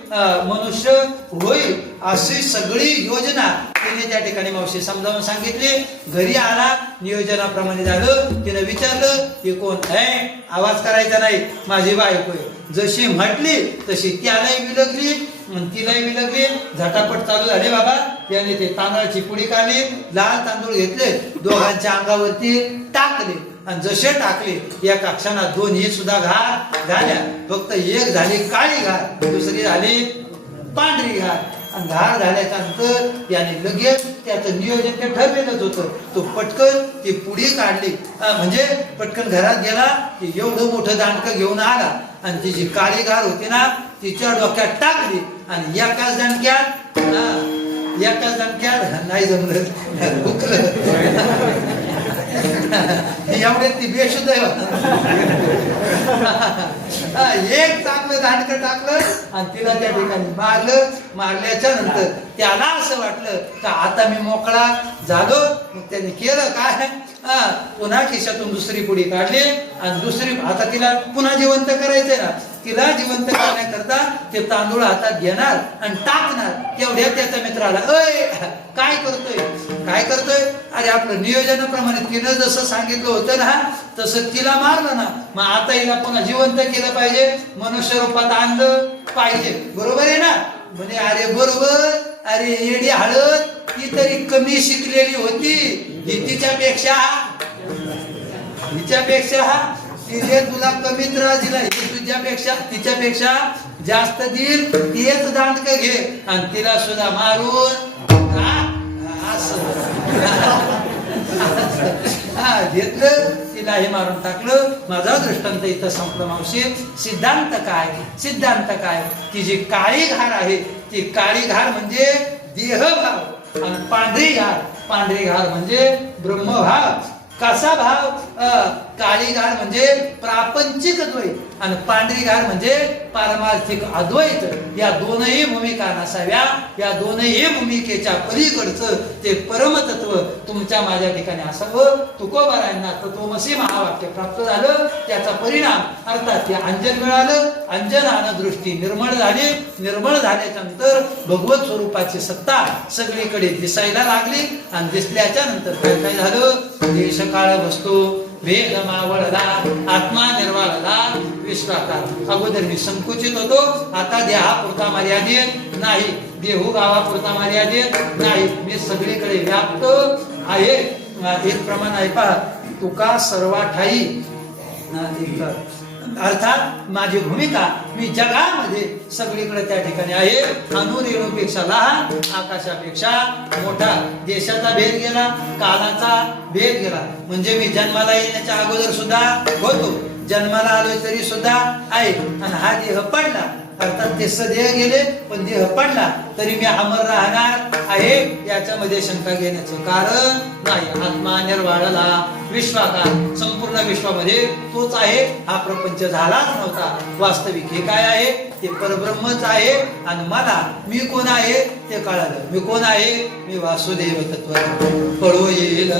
मनुष्य होईल. अशी सगळी योजना तिने त्या ठिकाणी मावशी समजावून सांगितली. घरी आला नियोजनाप्रमाणे झालं. तिने विचारलं हे कोण आहे. आवाज करायचा नाही माझी बायको आहे. जशी म्हटली तशी त्यालाही विलगली तिलाही विलगली. झटापट चालू झाले बाबा. त्याने ते तांदळाची पुडी काढली लाल तांदूळ घेतले दोघांच्या अंगावरती टाकले आणि जसे टाकले या क्षणात दोन्ही सुद्धा घार झाल्या. फक्त एक झाली काळी घार दुसरी झाली पांढरी घार. आणि घार झाल्याच्या नंतर याने लगेच त्याचं नियोजन ते ठरलेलंच होतं. तो पटकन ती पुडी काढली म्हणजे पटकन घरात गेला की एवढं मोठं दांडकं घेऊन आला आणि ती जी काळी घार होती ना तिच्या डोक्यात टाकली आणि एकाच दणक्यात नाही जमलं एवढे ती बेशुद्ध एक चांगलं दांडकं टाकलं आणि तिला त्या ठिकाणी मारलं. मारल्याच्या नंतर त्याला असं वाटलं का आता मी मोकळा झालो. मग त्याने केलं काय पुन्हा खिशातून दुसरी पुडी काढली आणि दुसरी आता तिला पुन्हा जिवंत करायचंय ना. तिला जिवंत करण्याकरता ते तांदूळ हातात घेणार आणि टाकणार. तेवढ्या त्याचा मित्र आला अय काय करतोय. अरे आपलं नियोजनाप्रमाणे तिनं जसं सांगितलं होतं ना तसं तिला मारलं ना. मग आता हिला पुन्हा जिवंत केलं पाहिजे मनुष्य रूपात आणलं पाहिजे. बरोबर आहे ना. म्हणजे अरे बरोबर. अरे येडी हळद ती तरी कमी शिकलेली होती. ही तिच्यापेक्षा तिने तुला कमी त्रास दिला. तिच्यापेक्षा जास्त दिल. तेच दांडकं घे आणि तिला सुद्धा मारून घेतलं तिलाही मारून टाकलं. माझा दृष्टांत इथं संपलं मावशी. सिद्धांत काय ती जी काळी घार आहे ती काळी घार म्हणजे देहभाव आणि पांढरी घार म्हणजे ब्रह्मभाव. कसा भाव काळी घार म्हणजे प्रापंचिक द्वैत आणि पांढरी घार म्हणजे पारमार्थिक अद्वैत. या दोनही भूमिका नसाव्या. या दोनही भूमिकेच्या पलीकडचं ते परमतत्व तुमच्या माझ्या ठिकाणी असावं. तुकोबारायांना तत्वमसी महावाक्य प्राप्त झालं. त्याचा परिणाम अर्थात ते अंजन मिळालं. अंजनानं दृष्टी निर्मळ झाली. निर्मळ झाल्याच्या नंतर भगवत स्वरूपाची सत्ता सगळीकडे दिसायला लागली आणि दिसल्याच्या नंतर काय झालं. देश काळ वस्तू वेद मावळला आत्मा निर्वाळला विश्वाकार. अगोदर मी संकुचित होतो. आता देहापुरता मर्यादित नाही. देहू गावापुरता मर्यादित नाही. मी सगळीकडे व्याप्त आहे. एक प्रमाण आहे पहा तुका सर्वा ठाई. अर्थात माझी भूमिका मी जगामध्ये सगळीकडे त्या ठिकाणी आहे. अणुरेणूपेक्षा लहान आकाशापेक्षा मोठा. देशाचा भेद गेला कालाचा भेद गेला. म्हणजे मी जन्माला येण्याच्या अगोदर सुद्धा होतो. जन्माला आलोय तरी सुद्धा आहे. आणि हा देह पडला अर्थात ते सदेह गेले पण देह पडला तरी मी अमर राहणार आहे. याच्यामध्ये शंका घेण्याचं कारण नाही. आत्मा निर्वाळला विश्वाकार संपूर्ण विश्वामध्ये तोच आहे. हा प्रपंच झालाच नव्हता. वास्तविक हे काय आहे? ते परब्रह्मच आहे. आणि मला मी कोण आहे ते कळालं. मी कोण आहे? मी वासुदेव तत्व. कळू येईल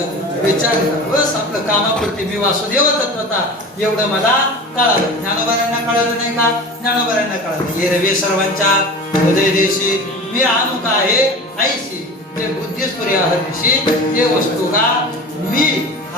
विचार बस आपलं कामापुरती मी वासुदेव तत्वता एवढं मला कळालं. ज्ञानोबाऱ्यांना कळालं नाही का? ज्ञानोबाऱ्यांना कळालं. हे रवी सर्वांच्या हृदय देशी मी अनुका आहे ऐशी ते बुद्धिस्पुरी हरशी ते वस्तू का मी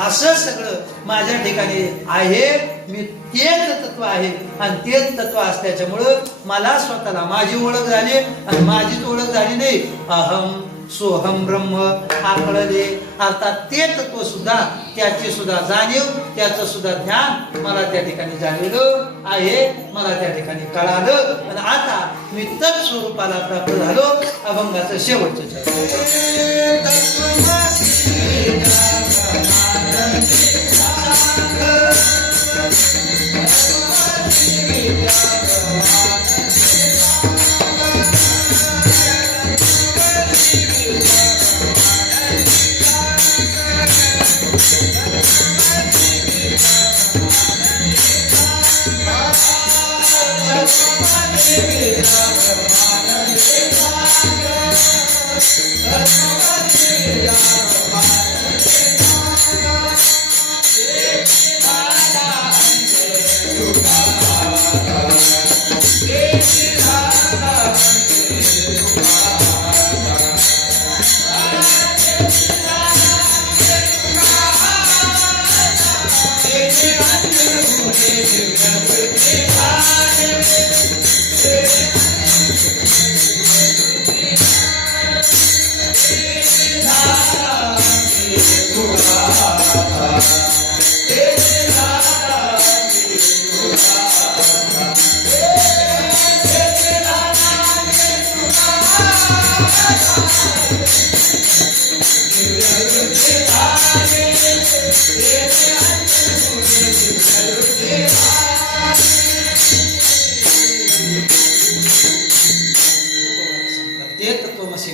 असं सगळं माझ्या ठिकाणी आहे. मी तेच तत्व आहे आणि तेच तत्व असल्याच्यामुळं मला स्वतःला माझी ओळख झाली. आणि माझीच ओळख झाली नाही, अहम सोहम ब्रह्म हा कळले. अर्थात ते तत्व सुद्धा त्याची सुद्धा जाणीव त्याचं सुद्धा ज्ञान मला त्या ठिकाणी झालेलं आहे. मला त्या ठिकाणी कळालं. आणि आता मी तत् स्वरूपाला प्राप्त झालो. अभंगाचं शेवटचं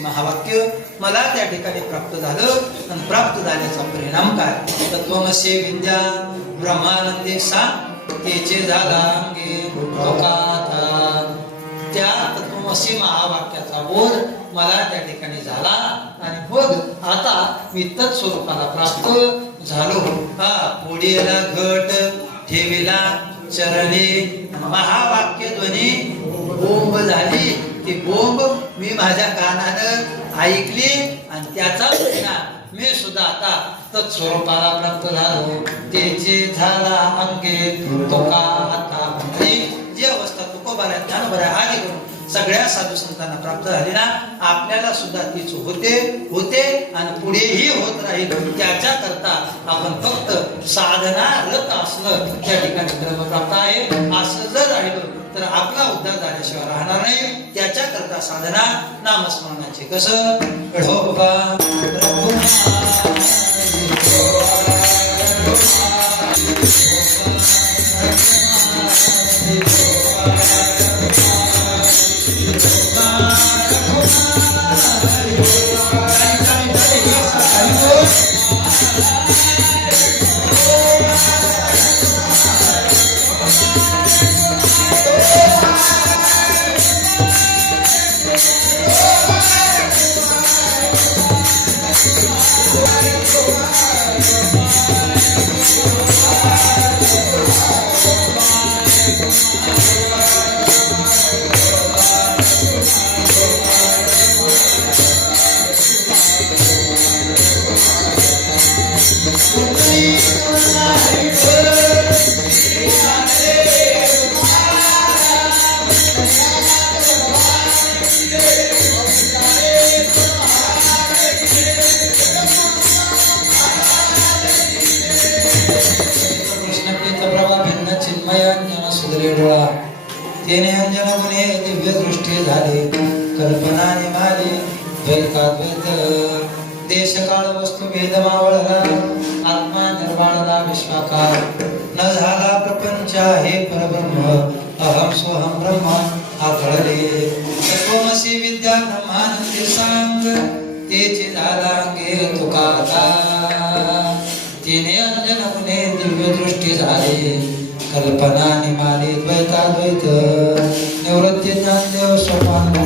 महावाक्य मला त्या ठिकाणी प्राप्त झालं. आणि प्राप्त झाल्याचा परिणाम काय? तत्वमसी विद्या ब्रह्मानंदे सा तेचे झाला अंगे त्या तत्वमसी महावाक्याचा बोध मला त्या ठिकाणी झाला. आणि मग आता मी तत्स्वरूपाला प्राप्त झालो. हा पोळीला घट ठेविला चरणी महावाक्य ध्वनी बोंब झाली. ती बोंब मी माझ्या कानानं ऐकली आणि त्याचा परिणाम मी सुद्धा आता तत्स्वरूपाला प्राप्त झालो. तेचे झाला अंगे तुका आता म्हणजे जी अवस्था तुकोबाऱ्या ज्ञानोबाऱ्या आदी करून सगळ्या साधू संतांना प्राप्त झाली ना, आपल्याला सुद्धा तीच होते आणि पुढेही होत राहील. त्याच्या करता आपण फक्त साधना रत असणं त्या ठिकाणी ब्रह्म प्राप्त आहे. असं जर राहिलं तर आपला उद्धार झाल्याशिवाय राहणार नाही. त्याच्या करता साधना नामस्मरणाची कसं तेने अंजन गुणे दिव्य दृष्टी झाले. कल्पना निभाली द्वैताद्वैत देश काळ वस्तू भेद मावळला. आत्मा निर्वाळला विश्वाकार न झाला प्रपंच हे परब्रह्म. अहम सोहम ब्रह्म आकळले. तत्वमसी विद्या ब्रह्मानंदी सांग तेचे झाला अंगे तुका. तिने अंजन मुने दिव्य दृष्टी झाली कल्पना निमाली द्वैताद्वैत निवृत्ती ज्ञानदेव सोपान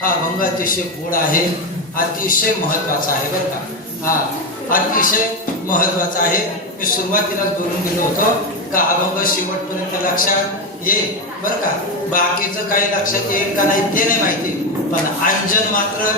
हा अभंग अतिशय गोड आहे, अतिशय महत्वाचा आहे बरं का. हा अतिशय महत्वाचा आहे. मी सुरुवातीलाच बोलून गेलो होतो का अभंग शेवटपर्यंत लक्षात येईल बरं का. बाकीचं काही लक्षात येईल का नाही ते नाही माहिती, पण अंजन मात्र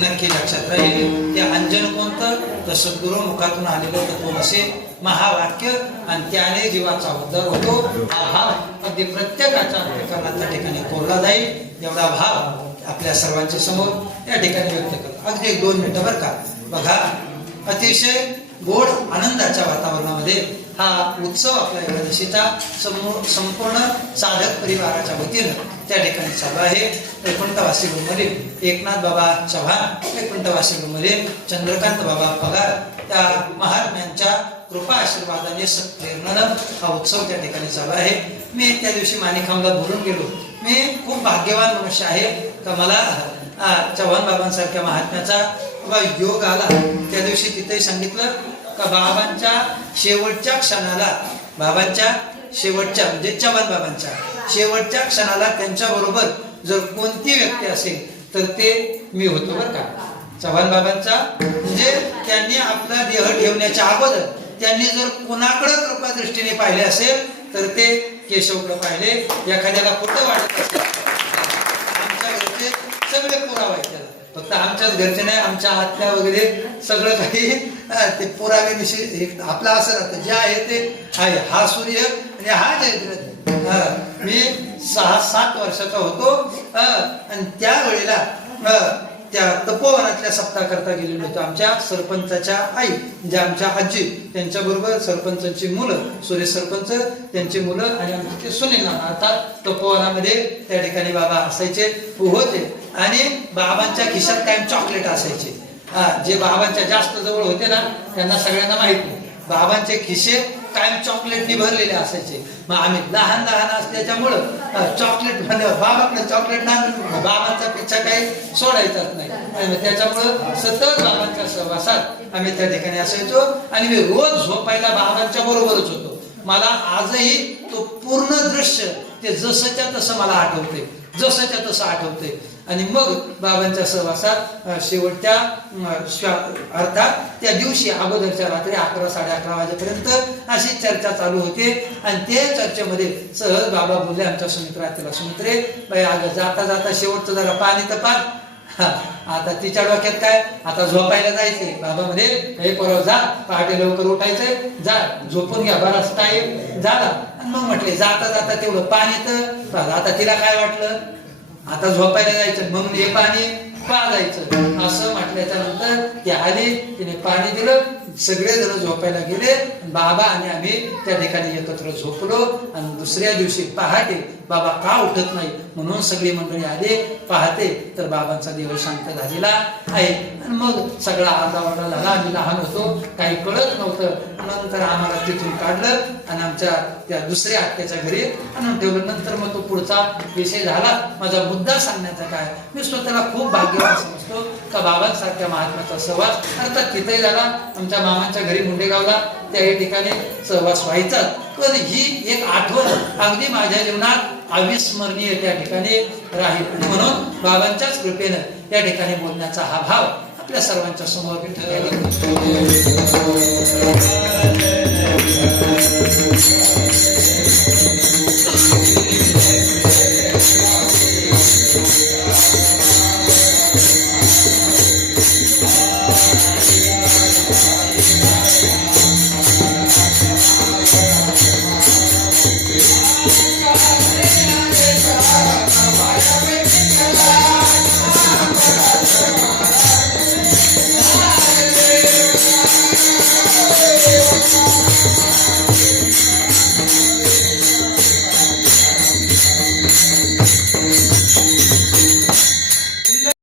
नक्की लक्षात राहील. ते अंजन कोणतं तर सद्गुरु मुखातून आलेलं तत्व असे महावाक्य आणि त्याने जीवाचा उद्धार होतो. हा भाव अगदी प्रत्येकाच्या अंतःकरणाच्या ठिकाणी कोरला जाईल एवढा भाव आपल्या सर्वांच्या समोर या ठिकाणी व्यक्त करतो. अगदी 1-2 मिनिटं बरं का. बघा अतिशय गोड आनंदाच्या वातावरणामध्ये हा उत्सव आपल्या एकादशीचा संपूर्ण साधक परिवाराच्या वतीनं त्या ठिकाणी चालू आहे. वैकुंठवासी रूममधील एकनाथ बाबा चव्हाण, वैकुंठवासी रूममधील चंद्रकांत बाबा पगार, त्या महात्म्यांच्या कृपा आशीर्वादाने प्रेरणेनं हा उत्सव त्या ठिकाणी चालू आहे. मी त्या दिवशी माणिकामला बोलून गेलो. मी खूप भाग्यवान मनुष्य आहे का मला चव्हाण बाबांसारख्या महात्म्याचा योग आला. त्या दिवशी तिथेही सांगितलं का बाबांच्या शेवटच्या क्षणाला, बाबांच्या शेवटच्या म्हणजे चव्हाण बाबांच्या शेवटच्या क्षणाला त्यांच्या बरोबर जर कोणती व्यक्ती असेल तर ते मी होतो बरं का. चव्हाण बाबांचा म्हणजे त्यांनी आपला देह ठेवण्याच्या अगोदर त्यांनी जर कोणाकडे कृपा दृष्टीने पाहिले असेल तर ते केशवकडे पाहिले. एखाद्याला कुठं वाटत असेल आमच्या घरचे सगळे पुरावे आहेत त्याला, फक्त आमच्याच घरचे नाही, आमच्या आत्या वगैरे सगळं काही ते पुरावे निश्चित आपला असं राहतं. जे आहे ते आहे. हा सूर्य आणि हा जयद्रथ. मी 6-7 वर्षाचा होतो आणि त्यावेळेला त्या तपोवनातल्या सप्ताह करता गेलेलो होतो. आमच्या सरपंचाच्या आई म्हणजे आमच्या आजी त्यांच्याबरोबर सरपंचांची मुलं, सुरेश सरपंच त्यांची मुलं आणि आमचे सुनील नाना अर्थात तपोवनामध्ये त्या ठिकाणी बाबा असायचे होते. आणि बाबांच्या खिशात कायम चॉकलेट असायचे. जे बाबांच्या जास्त जवळ होते ना त्यांना सगळ्यांना माहिती बाबांचे खिसे कायम चॉकलेटनी भरलेले असायचे. मग आम्ही लहान असल्याच्यामुळं चॉकलेट म्हणल्यावर बाबाकडे चॉकलेट ना बाबांचा पिच्छा काही सोडायचाच नाही. त्याच्यामुळं सतत बाबांच्या सहवासात आम्ही त्या ठिकाणी असायचो आणि मी रोज झोपायला बाबांच्या बरोबरच होतो. मला आजही तो पूर्ण दृश्य ते जसंच्या तसं मला आठवते, जसंच्या तसं आठवते. आणि मग बाबांच्या सहवासात शेवटच्या अर्थात त्या दिवशी अगोदरच्या रात्री 11-11:30 वाजेपर्यंत अशी चर्चा चालू होती. आणि त्या चर्चेमध्ये सहज बाबा बोलले आमच्या सुमित्रा, तिला सुमित्रे बाई अगं जाता जाता शेवटचं जरा पाणी तर पार. आता तिच्या डोक्यात काय, आता झोपायला जायचंय. बाबा मध्ये काही परवा जा, पहाटे लवकर उठायचंय, जा झोपून घ्या, बराच टाईम झाला. आणि मग म्हटले जाता जाता तेवढं पाणी तर. आता तिला काय वाटलं आता झोपायला जायचं म्हणून हे पाणी पाजायचं असं म्हटल्याच्या नंतर ती आली, तिने पाणी दिलं, सगळेजण झोपायला गेले. बाबा आणि आम्ही त्या ठिकाणी एकत्र झोपलो. आणि दुसऱ्या दिवशी पहाटे बाबा का उठत नाही म्हणून सगळी मंडळी आले. पाहते तर बाबांचा देह शांत झालेला आहे. आणि मग सगळा आरडाओरडा झाला. आम्ही लहान होतो, काही कळत नव्हतं. नंतर आम्हाला तिथून काढलं आणि आमच्या त्या दुसऱ्या आत्याच्या घरी आणून ठेवलं. नंतर मग तो पुढचा विषय झाला. माझा मुद्दा सांगण्याचा काय, मी स्वतःला खूप भाग्यवान समजतो का बाबांसारख्या महात्म्याचा सहवास अर्थात तिथेही झाला. आमच्या मामांच्या घरी मुंडेगावला त्याही ठिकाणी सहवास व्हायचा. पण ही एक आठवण अगदी माझ्या जीवनात अविस्मरणीय त्या ठिकाणी राहील. म्हणून बाबांच्याच कृपेनं या ठिकाणी बोलण्याचा हा भाव आपल्या सर्वांच्या समोर ठेवला.